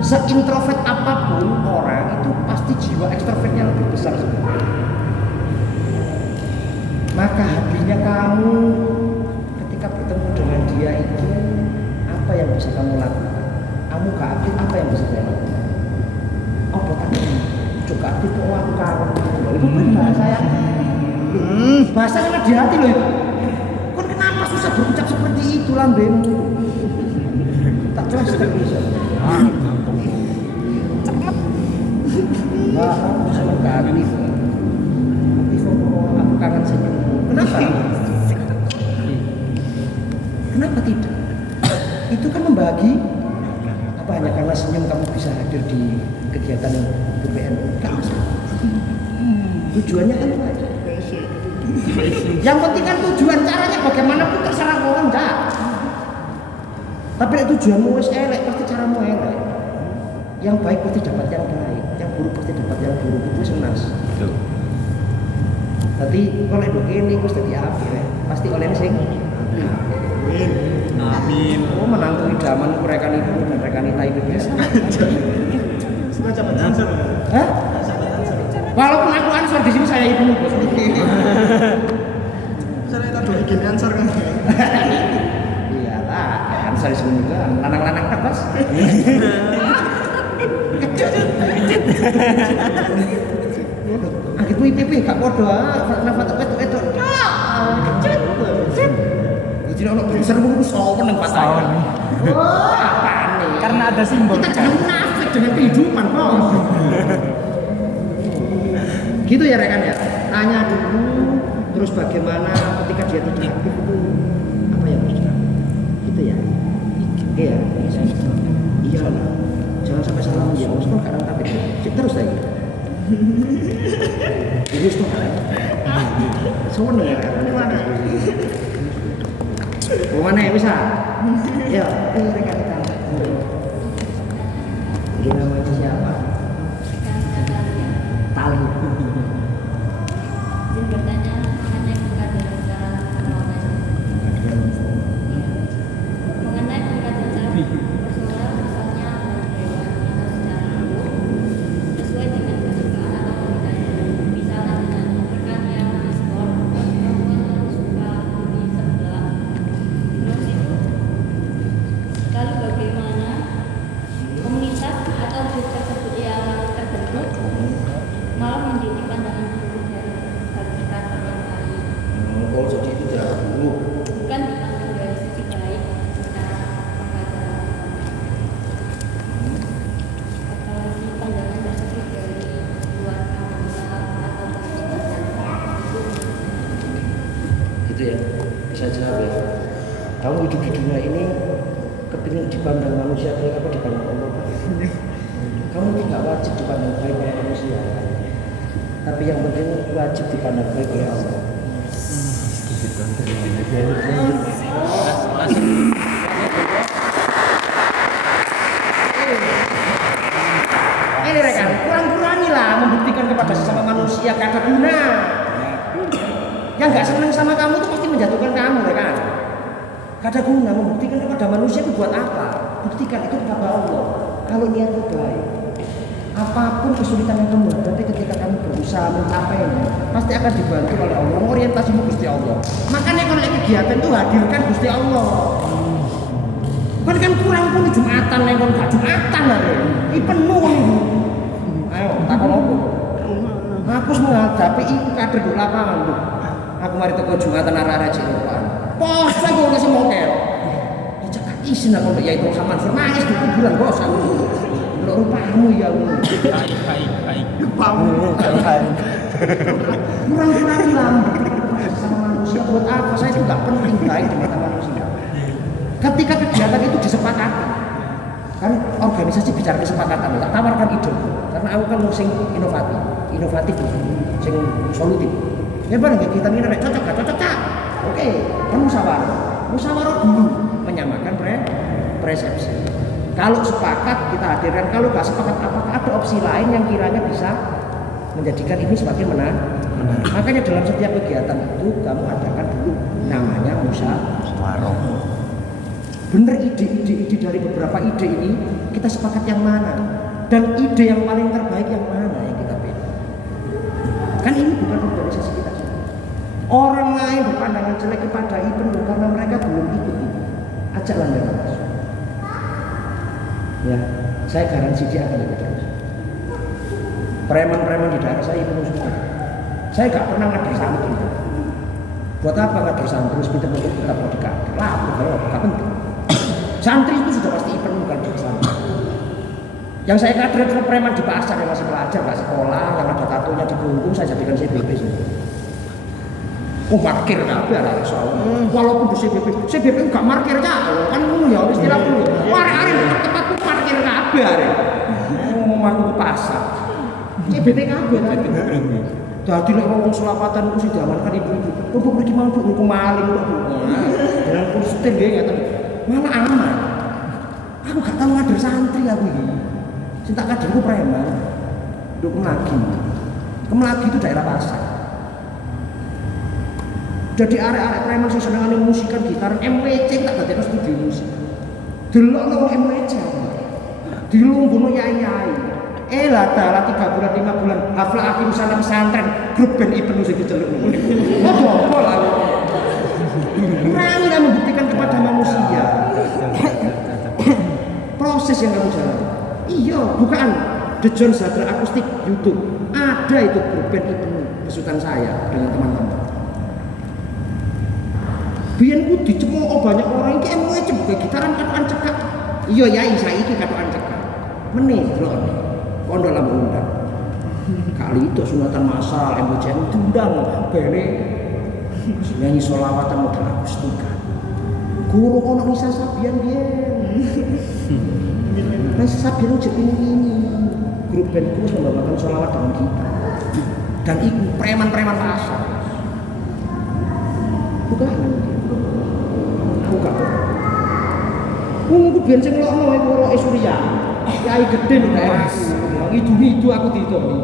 Seintrovert apapun orang itu pasti jiwa ekstrovertnya lebih besar sebenarnya. Maka hadirnya kamu ketika bertemu dengan dia itu apa yang bisa kamu lakukan? Kamu gak aktif, apa yang bisa kamu lakukan? Apa tadi? Juga aktif kok aku kawan. Itu kan bahasa yang bahasa yang di hati loh itu. Kon kenapa susah berucap seperti itu lambemu? Tak jelas bisa. Wah, aku seneng gak aktif. Aktif kok aku kangen senyum. Kenapa? Kenapa tidak? Itu kan membagi. Apa hanya karena senyum kamu bisa hadir di kegiatan UPN? Gak masalah. Tujuannya kan itu aja. Yang penting kan tujuan, caranya bagaimanapun terserah orang enggak. Tapi tujuanmu wis elek pasti caramu elek. Yang baik pasti dapat yang baik, yang buruk pasti dapat yang buruk. Itu senas. Betul. Tapi kalau itu ini wis dadi apik ya. Pasti oleh sing Amin. Oh, menantu idaman rekan ibu dan rekan ita itu biasa. Suka cepat answer. Hah? Walaupun aku answer di sini saya ibu bos. Saya tak boleh gini answer kan. Iya lah, answer di sini juga. Lanang-lanang tak bos. Angkitmu IPP gak podo nafat itu. Jadi ono seru sowan nang pasangan. Wah, apa nih? Karena ada simbol. Kita jangan munafik dengan kehidupan, Bos. Gitu ya rekan ya. Tanya dulu terus bagaimana ketika dia tidak aktif itu apa yang harus dilakukan. Gitu ya. Oke ya. Iya lah. Jangan sampai salah ya. Bos kok kadang tapi terus aja. Ini tuh kan. Sowan ya kan mana? Mana ya bisa? Ya, ini rekan kita. Ini namanya siapa? Tali. Izin bertanya mengenai pengkajian secara kronologis. Mengenai pengkajian personal, misalnya dewan atau secara umum, sesuai dengan kesukaan atau kebudayan. Misalnya dengan rekan yang e-sport, perempuan yang suka hobi sebelah. Terus itu, lalu bagaimana komunitas atau grup tersebut yang terbentuk malah menjadi pandangan buruk dari kita yang lain. Oh, jadi itu tidak buruk. Bukan dipandang dari sisi baik secara pengkajian. Apalagi pandangan tersebut dari luar anggota atau komunitas itu Gitu ya. Bisa jawab ya. Kamu hidup di dunia ini kepingin dipandang manusia baik apa dipandang Allah? Kamu tidak wajib dipandang baik oleh manusia. Tapi yang penting wajib dipandang baik oleh Allah. Ini rekan, kurang-kurangilah membuktikan kepada sesama manusia kata guna. Yang nggak senang sama kamu itu pasti menjatuhkan kamu, rekan. Kata guna membuktikan kepada manusia itu buat apa? Buktikan itu kepada Allah. Kalau niatmu baik, apapun kesulitan yang kamu hadapi ketika kamu berusaha mencapainya, pasti akan dibantu oleh Allah. Orientasimu Gusti Allah. Makanya kalau kegiatan itu hadirkan Gusti Allah. Kan kurang pun Jumatan nek kon gak Jumatan lho. Iki penuh niku. Ayo takon opo? Aku menghadapi iku kader di lapangan lho. Aku mari teko Jumatan arek-arek cilik. Poso kok wis mokel. Ya cakak isin aku ya itu Rahman nangis di kuburan bos aku. Lho rupamu ya. Baik. Kurang-kurang lah sama manusia buat apa? Saya itu gak penting baik di mata manusia. Ketika kegiatan itu disepakati, kan organisasi bicara kesepakatan, tak tawarkan ide. Karena aku kan sing inovatif, sing solutif. Ya barang kegiatan ini cocok gak cocok cak? Oke, kan musyawarah dulu menyamakan persepsi. Kalau sepakat kita hadirkan, kalau gak sepakat apakah ada opsi lain yang kiranya bisa menjadikan ini sebagai menang. Makanya dalam setiap kegiatan itu kamu adakan dulu namanya musyawarah. bener ide dari beberapa ide ini kita sepakat yang mana, dan ide yang paling terbaik yang mana yang kita pilih. Kan ini bukan organisasi kita. Orang lain berpandangan jelek kepada IPENU karena mereka belum ikut ini. Ajaklah mereka masuk. Ya, saya garansi dia akan ikut terus. Preman-preman di daerah saya IPENU semua. Saya gak pernah ngadir santri. Buat apa ngadir santri? Terus kita untuk tetap mau dikadir. Lah, kalau gak penting. Santri itu sudah pasti IPENU bukan di santri. Yang saya kader adalah preman di pasar yang masih pelajar, gak sekolah, yang ada tatonya di punggung, saya jadikan CBP semua. Oh, parkir kabeh arek soal. Walaupun di CBP gak markirnya, kan ngono ya istilah dulu. Arek-arek tempatku parkir kabeh arek. Mau aku ke pasar. CBP kabeh kan. Dadi nek wong selapatan ku sing diamankan ibu-ibu. Kok mriki mau hukum maling kok. Dalam kursi nggih ngeten. Malah aman. Aku gak tahu ngadir santri aku iki. Sing tak kaderku preman. Nduk Kemlagi itu daerah pasar. Jadi arek-arek preman sing senengane musikan gitar MWC tak dadekno studio musik. Delokno MWC. Dilungguhno yai-yai. Lah 3 bulan 5 bulan hafal akhir salam pesantren grup band IPENU sing diceluk ngono. Oh apa lah. Berani membuktikan kepada manusia. Proses yang kamu jalani. Iya, bukan The John Zadra Akustik YouTube. Ada itu grup band IPENU besutan saya dengan teman-teman. Biyen ku dicemooh banyak orang iki MWC buka gitaran katokan cekak. Iya yai saiki katokan cekak. Meneh delok. Pondok lampu undang. Kali itu sunatan massal MWC diundang bene nyanyi sholawatan model akustika. Guru ono Nisa Sabian biyen. Nisa Sabian ujek ini. Grup bandku membawakan sholawat dengan kita. Dan itu preman-preman pasar. Bukan. Aku gak apa. Aku biar sing ngelokno iku roke Surya. Kiai gede ning daerahku. Itu aku ditoni.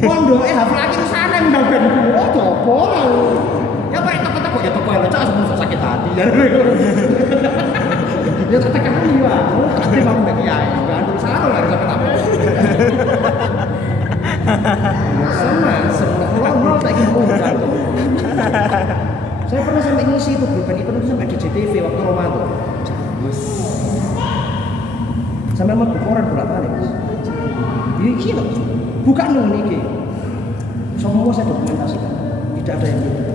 Pondoke hafal iki sana ndang bandku. Oh dopo. Ya pak teko-teko ya teko ya cak sebelum sakit hati. Ya tak tekani wae. Pasti mau mbek kiai. Enggak ada sana lah sampai apa. Semua tak ingin undang. Saya pernah sampai ngisi itu grup itu sampai di JTV waktu Ramadan. Sampai mau koran bolak-balik. Iya, bukan nih. Semua saya dokumentasikan. Tidak ada yang beda.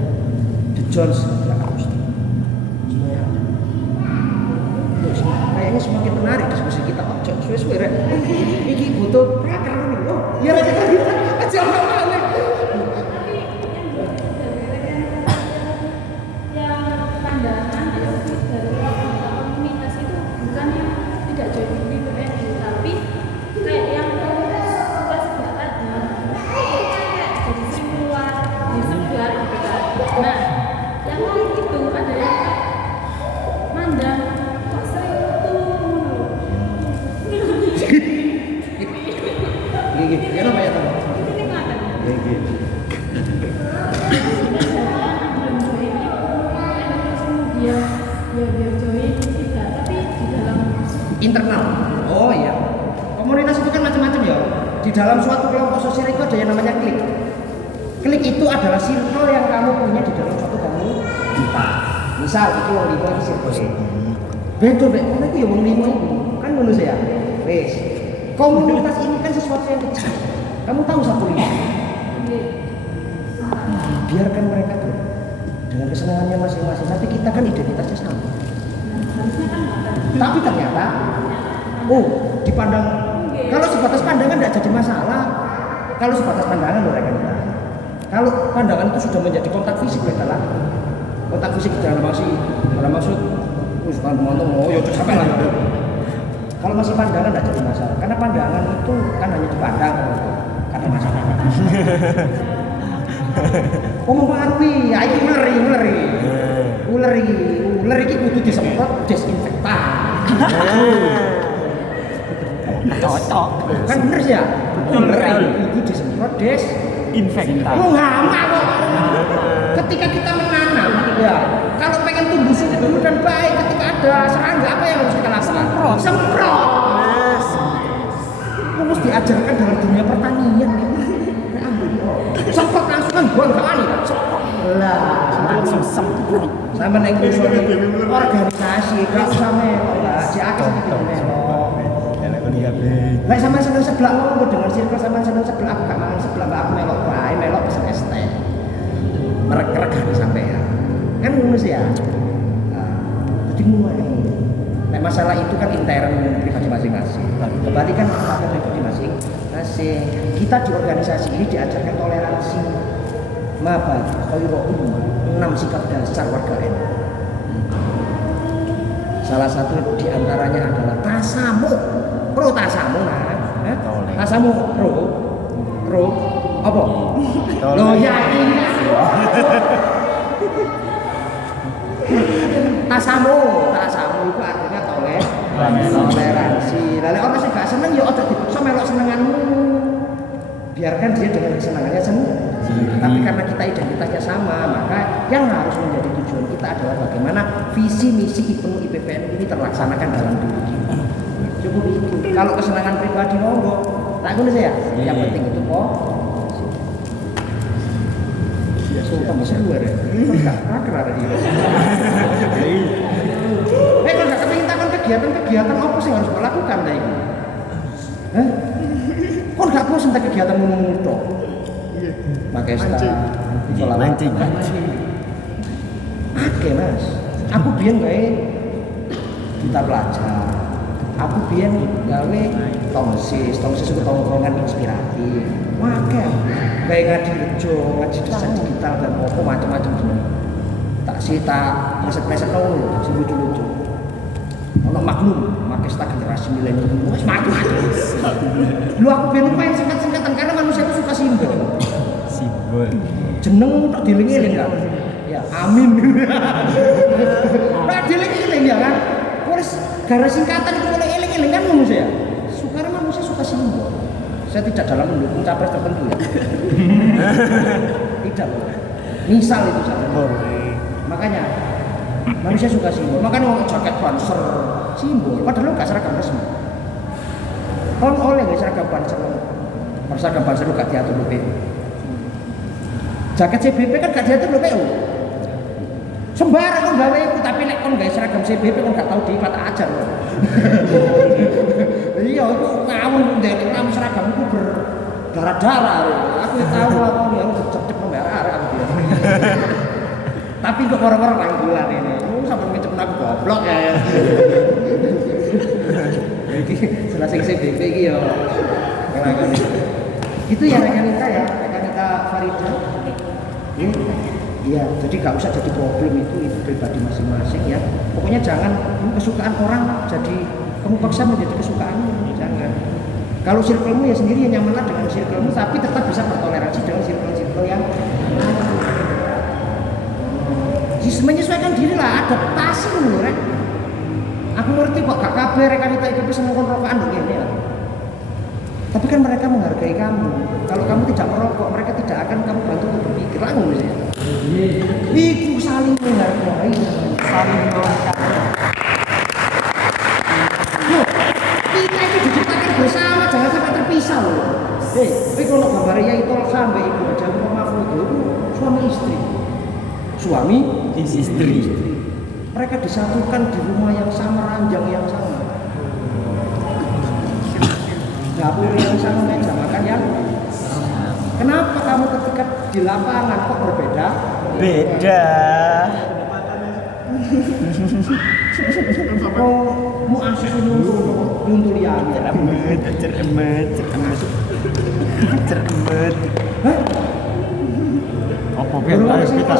The John Zadra Akustik. Semuanya. Kayaknya semakin menarik diskusi kita. Pak John suwe-suwe rek. Iki butuh prakar nih. Oh, iya rek kita aja apa-apa. Internal. Oh iya. Komunitas itu kan macam-macam ya. Di dalam suatu kelompok sosial itu ada yang namanya klik. Klik itu adalah circle yang kamu punya di dalam suatu komunitas. Misal itu wong limo iki circle. Betul nek ngono iki ya wong limo iki. Kan ngono ya. Wes. Komunitas ini kan sesuatu yang kecil. Kamu tahu satu limo. Biarkan mereka tuh dengan kesenangannya masing-masing. Tapi kita kan identitasnya sama. Tapi ternyata, dipandang. Kalau sebatas pandangan tidak jadi masalah. Kalau sebatas pandangan loh rekan kita. Kalau pandangan itu sudah menjadi kontak fisik beda lah. Kontak fisik dalam maksud, kan ngomong, ya sampai lah. Kalau masih pandangan tidak jadi masalah. Karena pandangan itu kan hanya dipandang, karena masalah. Mempengaruhi, ya ini ular iki kudu disemprot desinfektan. Cocok. Kan bener sih ya? Ular kudu disemprot desinfektan. Oh ngama kok. Ketika kita menanam, ya, kalau pengen tumbuh subur dan baik, ketika ada serangga apa yang harus kita lakukan? Semprot. Harus diajarkan dalam dunia pertanian. Semprot langsung kan buang ke ani kan? Semprot. Lah, langsung semprot. Sama nek organisasi gak usah melok lah. Diajar melok. Lah sama seneng sebelah ngomong dengan circle sama seneng sebelah aku gak mangan sebelah mbak aku melok bae melok pesen es teh. Merek-regani sampean. Kan ngono sih ya. Jadi mulai. Nah, masalah itu kan intern pribadi masing-masing. Kembali kan pada pribadi masing-masing. Kita di organisasi ini diajarkan toleransi. Maba khairu 6 sikap dasar warga NU. Salah satu di antaranya adalah tasamu. Pro tasamu nah. Tasamu pro apa? Loh ya ini. Tasamu itu artinya toleransi. Lalu orang sih gak seneng ya ojo dipaksa melok senenganmu. Biarkan dia dengan kesenangannya sendiri. Tapi karena kita identitasnya sama, maka yang harus menjadi tujuan kita adalah bagaimana visi misi IPPN ini terlaksanakan dalam diri kita. Cukup itu. Kalau kesenangan pribadi monggo, tak guna saya. Yang penting itu kok. Ya sumpah masih luar ya. Enggak ada dia. Kalau nggak kepingin takon kegiatan apa sih yang harus kau lakukan dah ini? Kau nggak bosan tak kegiatan mengutuk? Makesta, mancing. Oke mas, aku biar kita belajar. Aku biar gawe tongsis itu tongkrongan inspiratif. Maka kayak ngaji rejo, ngaji desain digital dan macam-macam semua. Tak meset-meset sing lucu-lucu. Ono maklum, Makesta generasi milenium. Wes macam-macam. Lu aku biar main singkat-singkatan karena manusia itu suka simbol. Jeneng tak dieling-eling kan. Ya, amin. Tak dieling-eling ya kan. Wes gara singkatan itu oleh eling-eling kan manusia. Sekarang manusia suka simbol. Saya tidak dalam mendukung capres tertentu ya. Tidak. Misal itu saja. Makanya manusia suka simbol. Makanya mau jaket Banser simbol. Padahal nggak seragam resmi. Kalau oleh nggak seragam Banser, seragam Banser lu gak diatur BPU. Jaket CBP kan gak diatur BPU. Sembarang kan gawe itu, tapi nek kon gawe seragam CBP kan gak tahu diklat ajar loh. Iya, itu ngawur ndek nek seragam itu berdarah-darah. Aku tahu aku harus cep-cep membayar aku dia. Tapi kok orang-orang rangkulan ini, sampai ngecep aku goblok ya. Jadi selesai CBP iki yo. Itu ya rekanita Farida. Iya, jadi gak usah jadi problem itu pribadi masing-masing ya. Pokoknya jangan kesukaan orang jadi kamu paksa menjadi kesukaanmu, jangan. Kalau circlemu ya sendiri yang nyamanlah dengan circlemu, tapi tetap bisa bertoleransi dengan circle-circle yang menyesuaikan diri lah, adaptasi dulu rek. Aku ngerti kok gak kabeh rekanita IPP seneng rokokan begini ya. Tapi kan mereka menghargai kamu. Kalau kamu tidak merokok, mereka tidak akan kamu bantu untuk berpikir langsung ya. Itu saling menghargai, saling melengkapi. Loh, kita itu diciptakan bersama, jangan sampai terpisah loh. Tapi kalau gambarnya itu sampai ibu aja Mahfud itu suami istri. Suami istri. Mereka disatukan di rumah yang sama, ranjang yang sama. Dapur yang sama, meja makan yang kenapa kamu ketika di lapangan kok berbeda? Beda. Oh, mu asis nuntul ya. Ceremet. Hah? Apa biar kita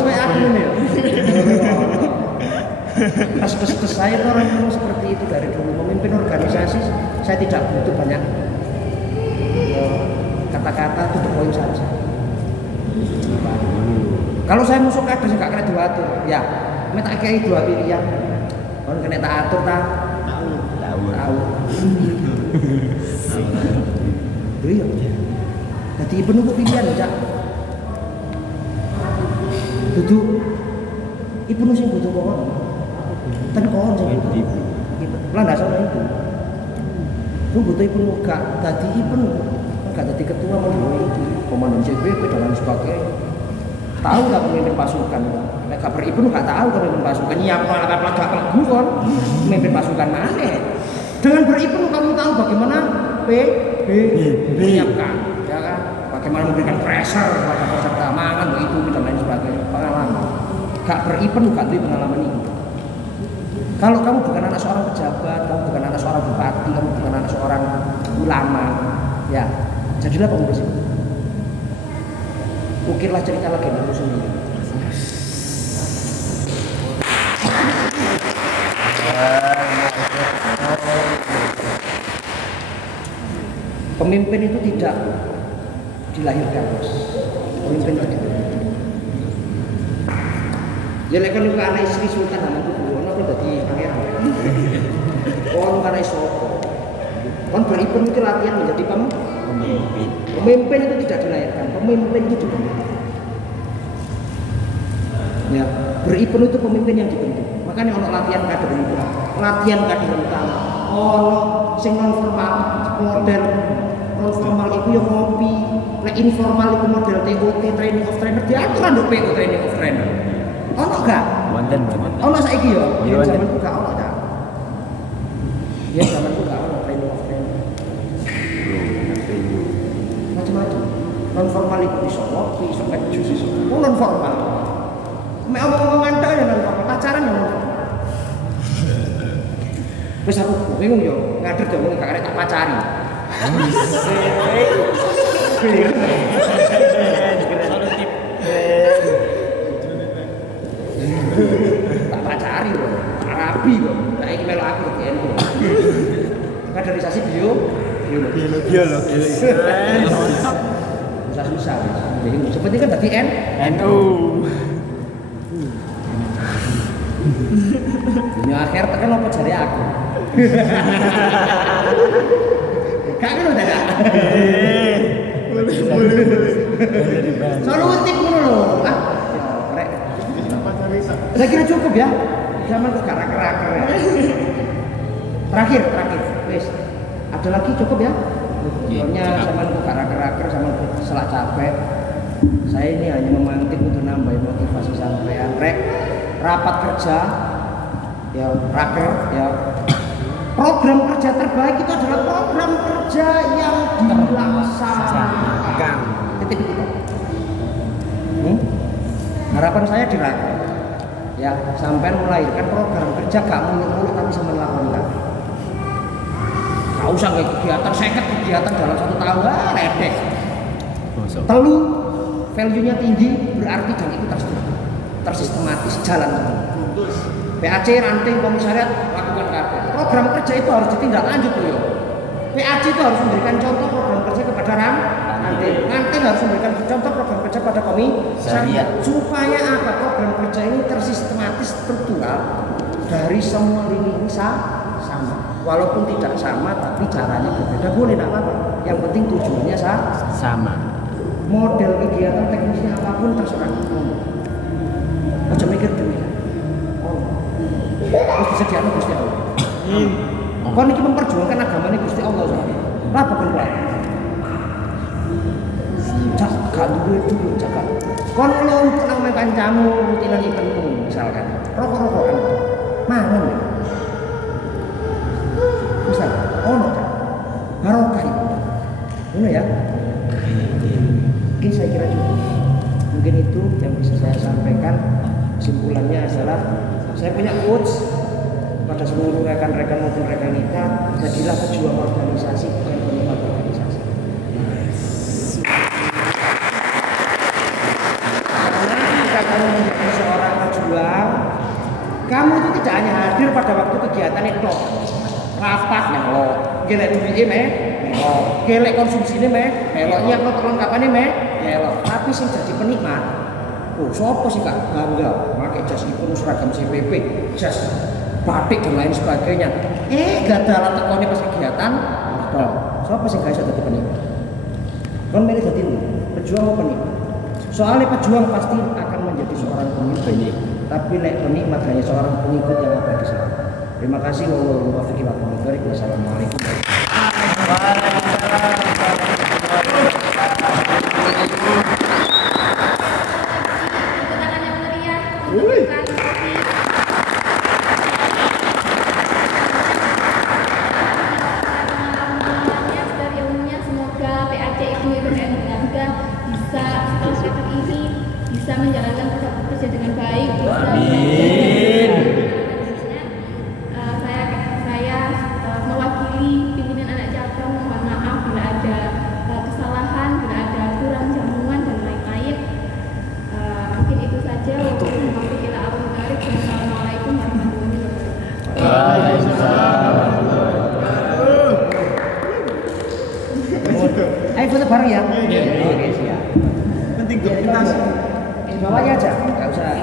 Tes saya itu orang yang seperti itu dari dulu memimpin organisasi. Saya tidak butuh banyak kata-kata, itu poin saja. Kalau saya musuh kader nggak kena diatur, ya, minta kiai 2 pilihan. Kalau kena tak atur tak tahu. Iya. Jadi penunggu pilihan aja. Butuh ibu nusin butuh pohon. Ten kon sing itu. Landasan itu. Ku butuh pun gak dadi ipen, gak dadi ketua menurut komandan CBP dan lain sebagainya. Tahu gak pemimpin pasukan? Nek gak beripen gak tahu pemimpin pasukan. Nyiap alat-alat gak lagu kon. Pemimpin pasukan mana? Dengan beripen kamu tahu bagaimana menyiapkan, ya kan? Bagaimana memberikan pressure kepada peserta mangan itu dan lain sebagainya. Pengalaman. Gak beripen gak tahu pengalaman itu. Kalau kamu bukan anak seorang pejabat, kamu bukan anak seorang bupati, kamu bukan anak seorang ulama, ya jadilah pengurus itu. Ukirlah cerita legendamu sendiri. Pemimpin itu tidak dilahirkan, bos. Pemimpin itu dibentuk. Ya lek kan anak istri Sultan Hamengkubuwono kok dadi pangeran. Kon karena iso. Kon beripun itu latihan menjadi pemimpin. Pemimpin itu tidak dilahirkan, pemimpin itu dibentuk. Ya, beripun itu pemimpin yang dibentuk. Makanya ono latihan kader itu. Latihan kader utama. Ono sing non formal, model non formal itu yang ngopi. Nek informal itu model TOT, training of trainer, diatur nduk PO training of trainer. Ono gak? Wonten. Ono saiki yo. Ya zamanku gak ono ta. Ya zamanku gak ono training of trainer. Macam-macam. Non formal itu iso ngopi, iso ngejus, iso. Non formal. Mek omong-omongan tok ya non formal, pacaran ya non formal. Wis aku bingung yo, ngader dong gak arek tak pacari. Tak pacari loh, tak rapi loh. Nah ini melo aku di NU. Kaderisasi biologi. Susah-susah. Jadi seperti kan tadi NU. Dunia akhir tekan apa jari aku. Kak kan udah gak? Solutif dulu loh. Saya kira cukup ya. Zaman kok karak-karak ya. Terakhir. Wes. Ada lagi cukup ya? Pokoknya zaman kok karak-karak, zaman selak capek. Saya ini hanya memantik untuk nambah motivasi sampean. Rapat kerja ya raker ya. Program kerja terbaik itu adalah program kerja yang dilaksanakan. Titik itu. Harapan saya di raker. Ya, sampai melahirkan program kerja gak muluk-muluk tapi sama melakukan. Gak usah kayak kegiatan, seket kegiatan dalam 1 tahun, redek. Telu, value-nya tinggi berarti dan itu terstruktur, tersistematis, jalan terus. PAC, ranting, komisariat, lakukan kabeh. Program kerja itu harus ditindaklanjut loh. PAC itu harus memberikan contoh program kerja kepada ranting harus memberikan contoh program kerja pada komisariat. Supaya apa? Program kerja ini tersistematis, struktural dari semua lini ini sama. Walaupun tidak sama, tapi caranya berbeda. Boleh tidak apa-apa. Yang penting tujuannya sama. Model kegiatan teknisnya apapun terserah. Aja mikir duit. Terus disediakan Gusti Allah. Kon iki memperjuangkan agamane Gusti Allah soalnya. Lah apa kon kuat? Jaga dulu jaga. Kon lo untuk nang kancamu rutinan eventmu misalkan. Rokok-rokokan. Mangan ya. Bisa. Ono ta. Barokah itu. Ini ya. Mungkin saya kira cukup. Mungkin itu yang bisa saya sampaikan. Kesimpulannya adalah saya punya quotes pada seluruh rekan-rekan maupun rekanita, jadilah pejuang organisasi bukan penikmat organisasi. Karena jika kamu menjadi seorang pejuang, kamu itu tidak hanya hadir pada waktu kegiatan itu, rapat melo, gelek duwike melo, gelek konsumsine melo, nyiapno perlengkapane melo, tapi sing jadi penikmat. Oh, siapa sih Kak bangga pakai jas itu seragam CPP, jas batik dan lain sebagainya. Gak ada alat tekone pas kegiatan. Siapa sih guys dadi penikmat? Kon milih dadi pejuang apa penikmat? Soalnya pejuang pasti akan menjadi seorang pemimpin. tapi lek penikmat hanya seorang pengikut yang abadi selamanya. Terima kasih. Wallahu muwaffiq wa a'lam. Wassalamualaikum. Tepuk tangan yang meriah untuk Kak Kopi. Dari ilmunya semoga PAC itu dengan bangga bisa setelah semester ini bisa menjalankan kerja dengan baik. Amin. Saya mewakili pimpinan anak cabang mohon maaf bila ada kesalahan, bila ada kurang jamuan dan lain-lain. Mungkin itu saja. Wassalamualaikum warahmatullahi wabarakatuh. Ayo foto bareng ya. Oke, siap. Penting komunitas. Bawahnya aja, nggak usah.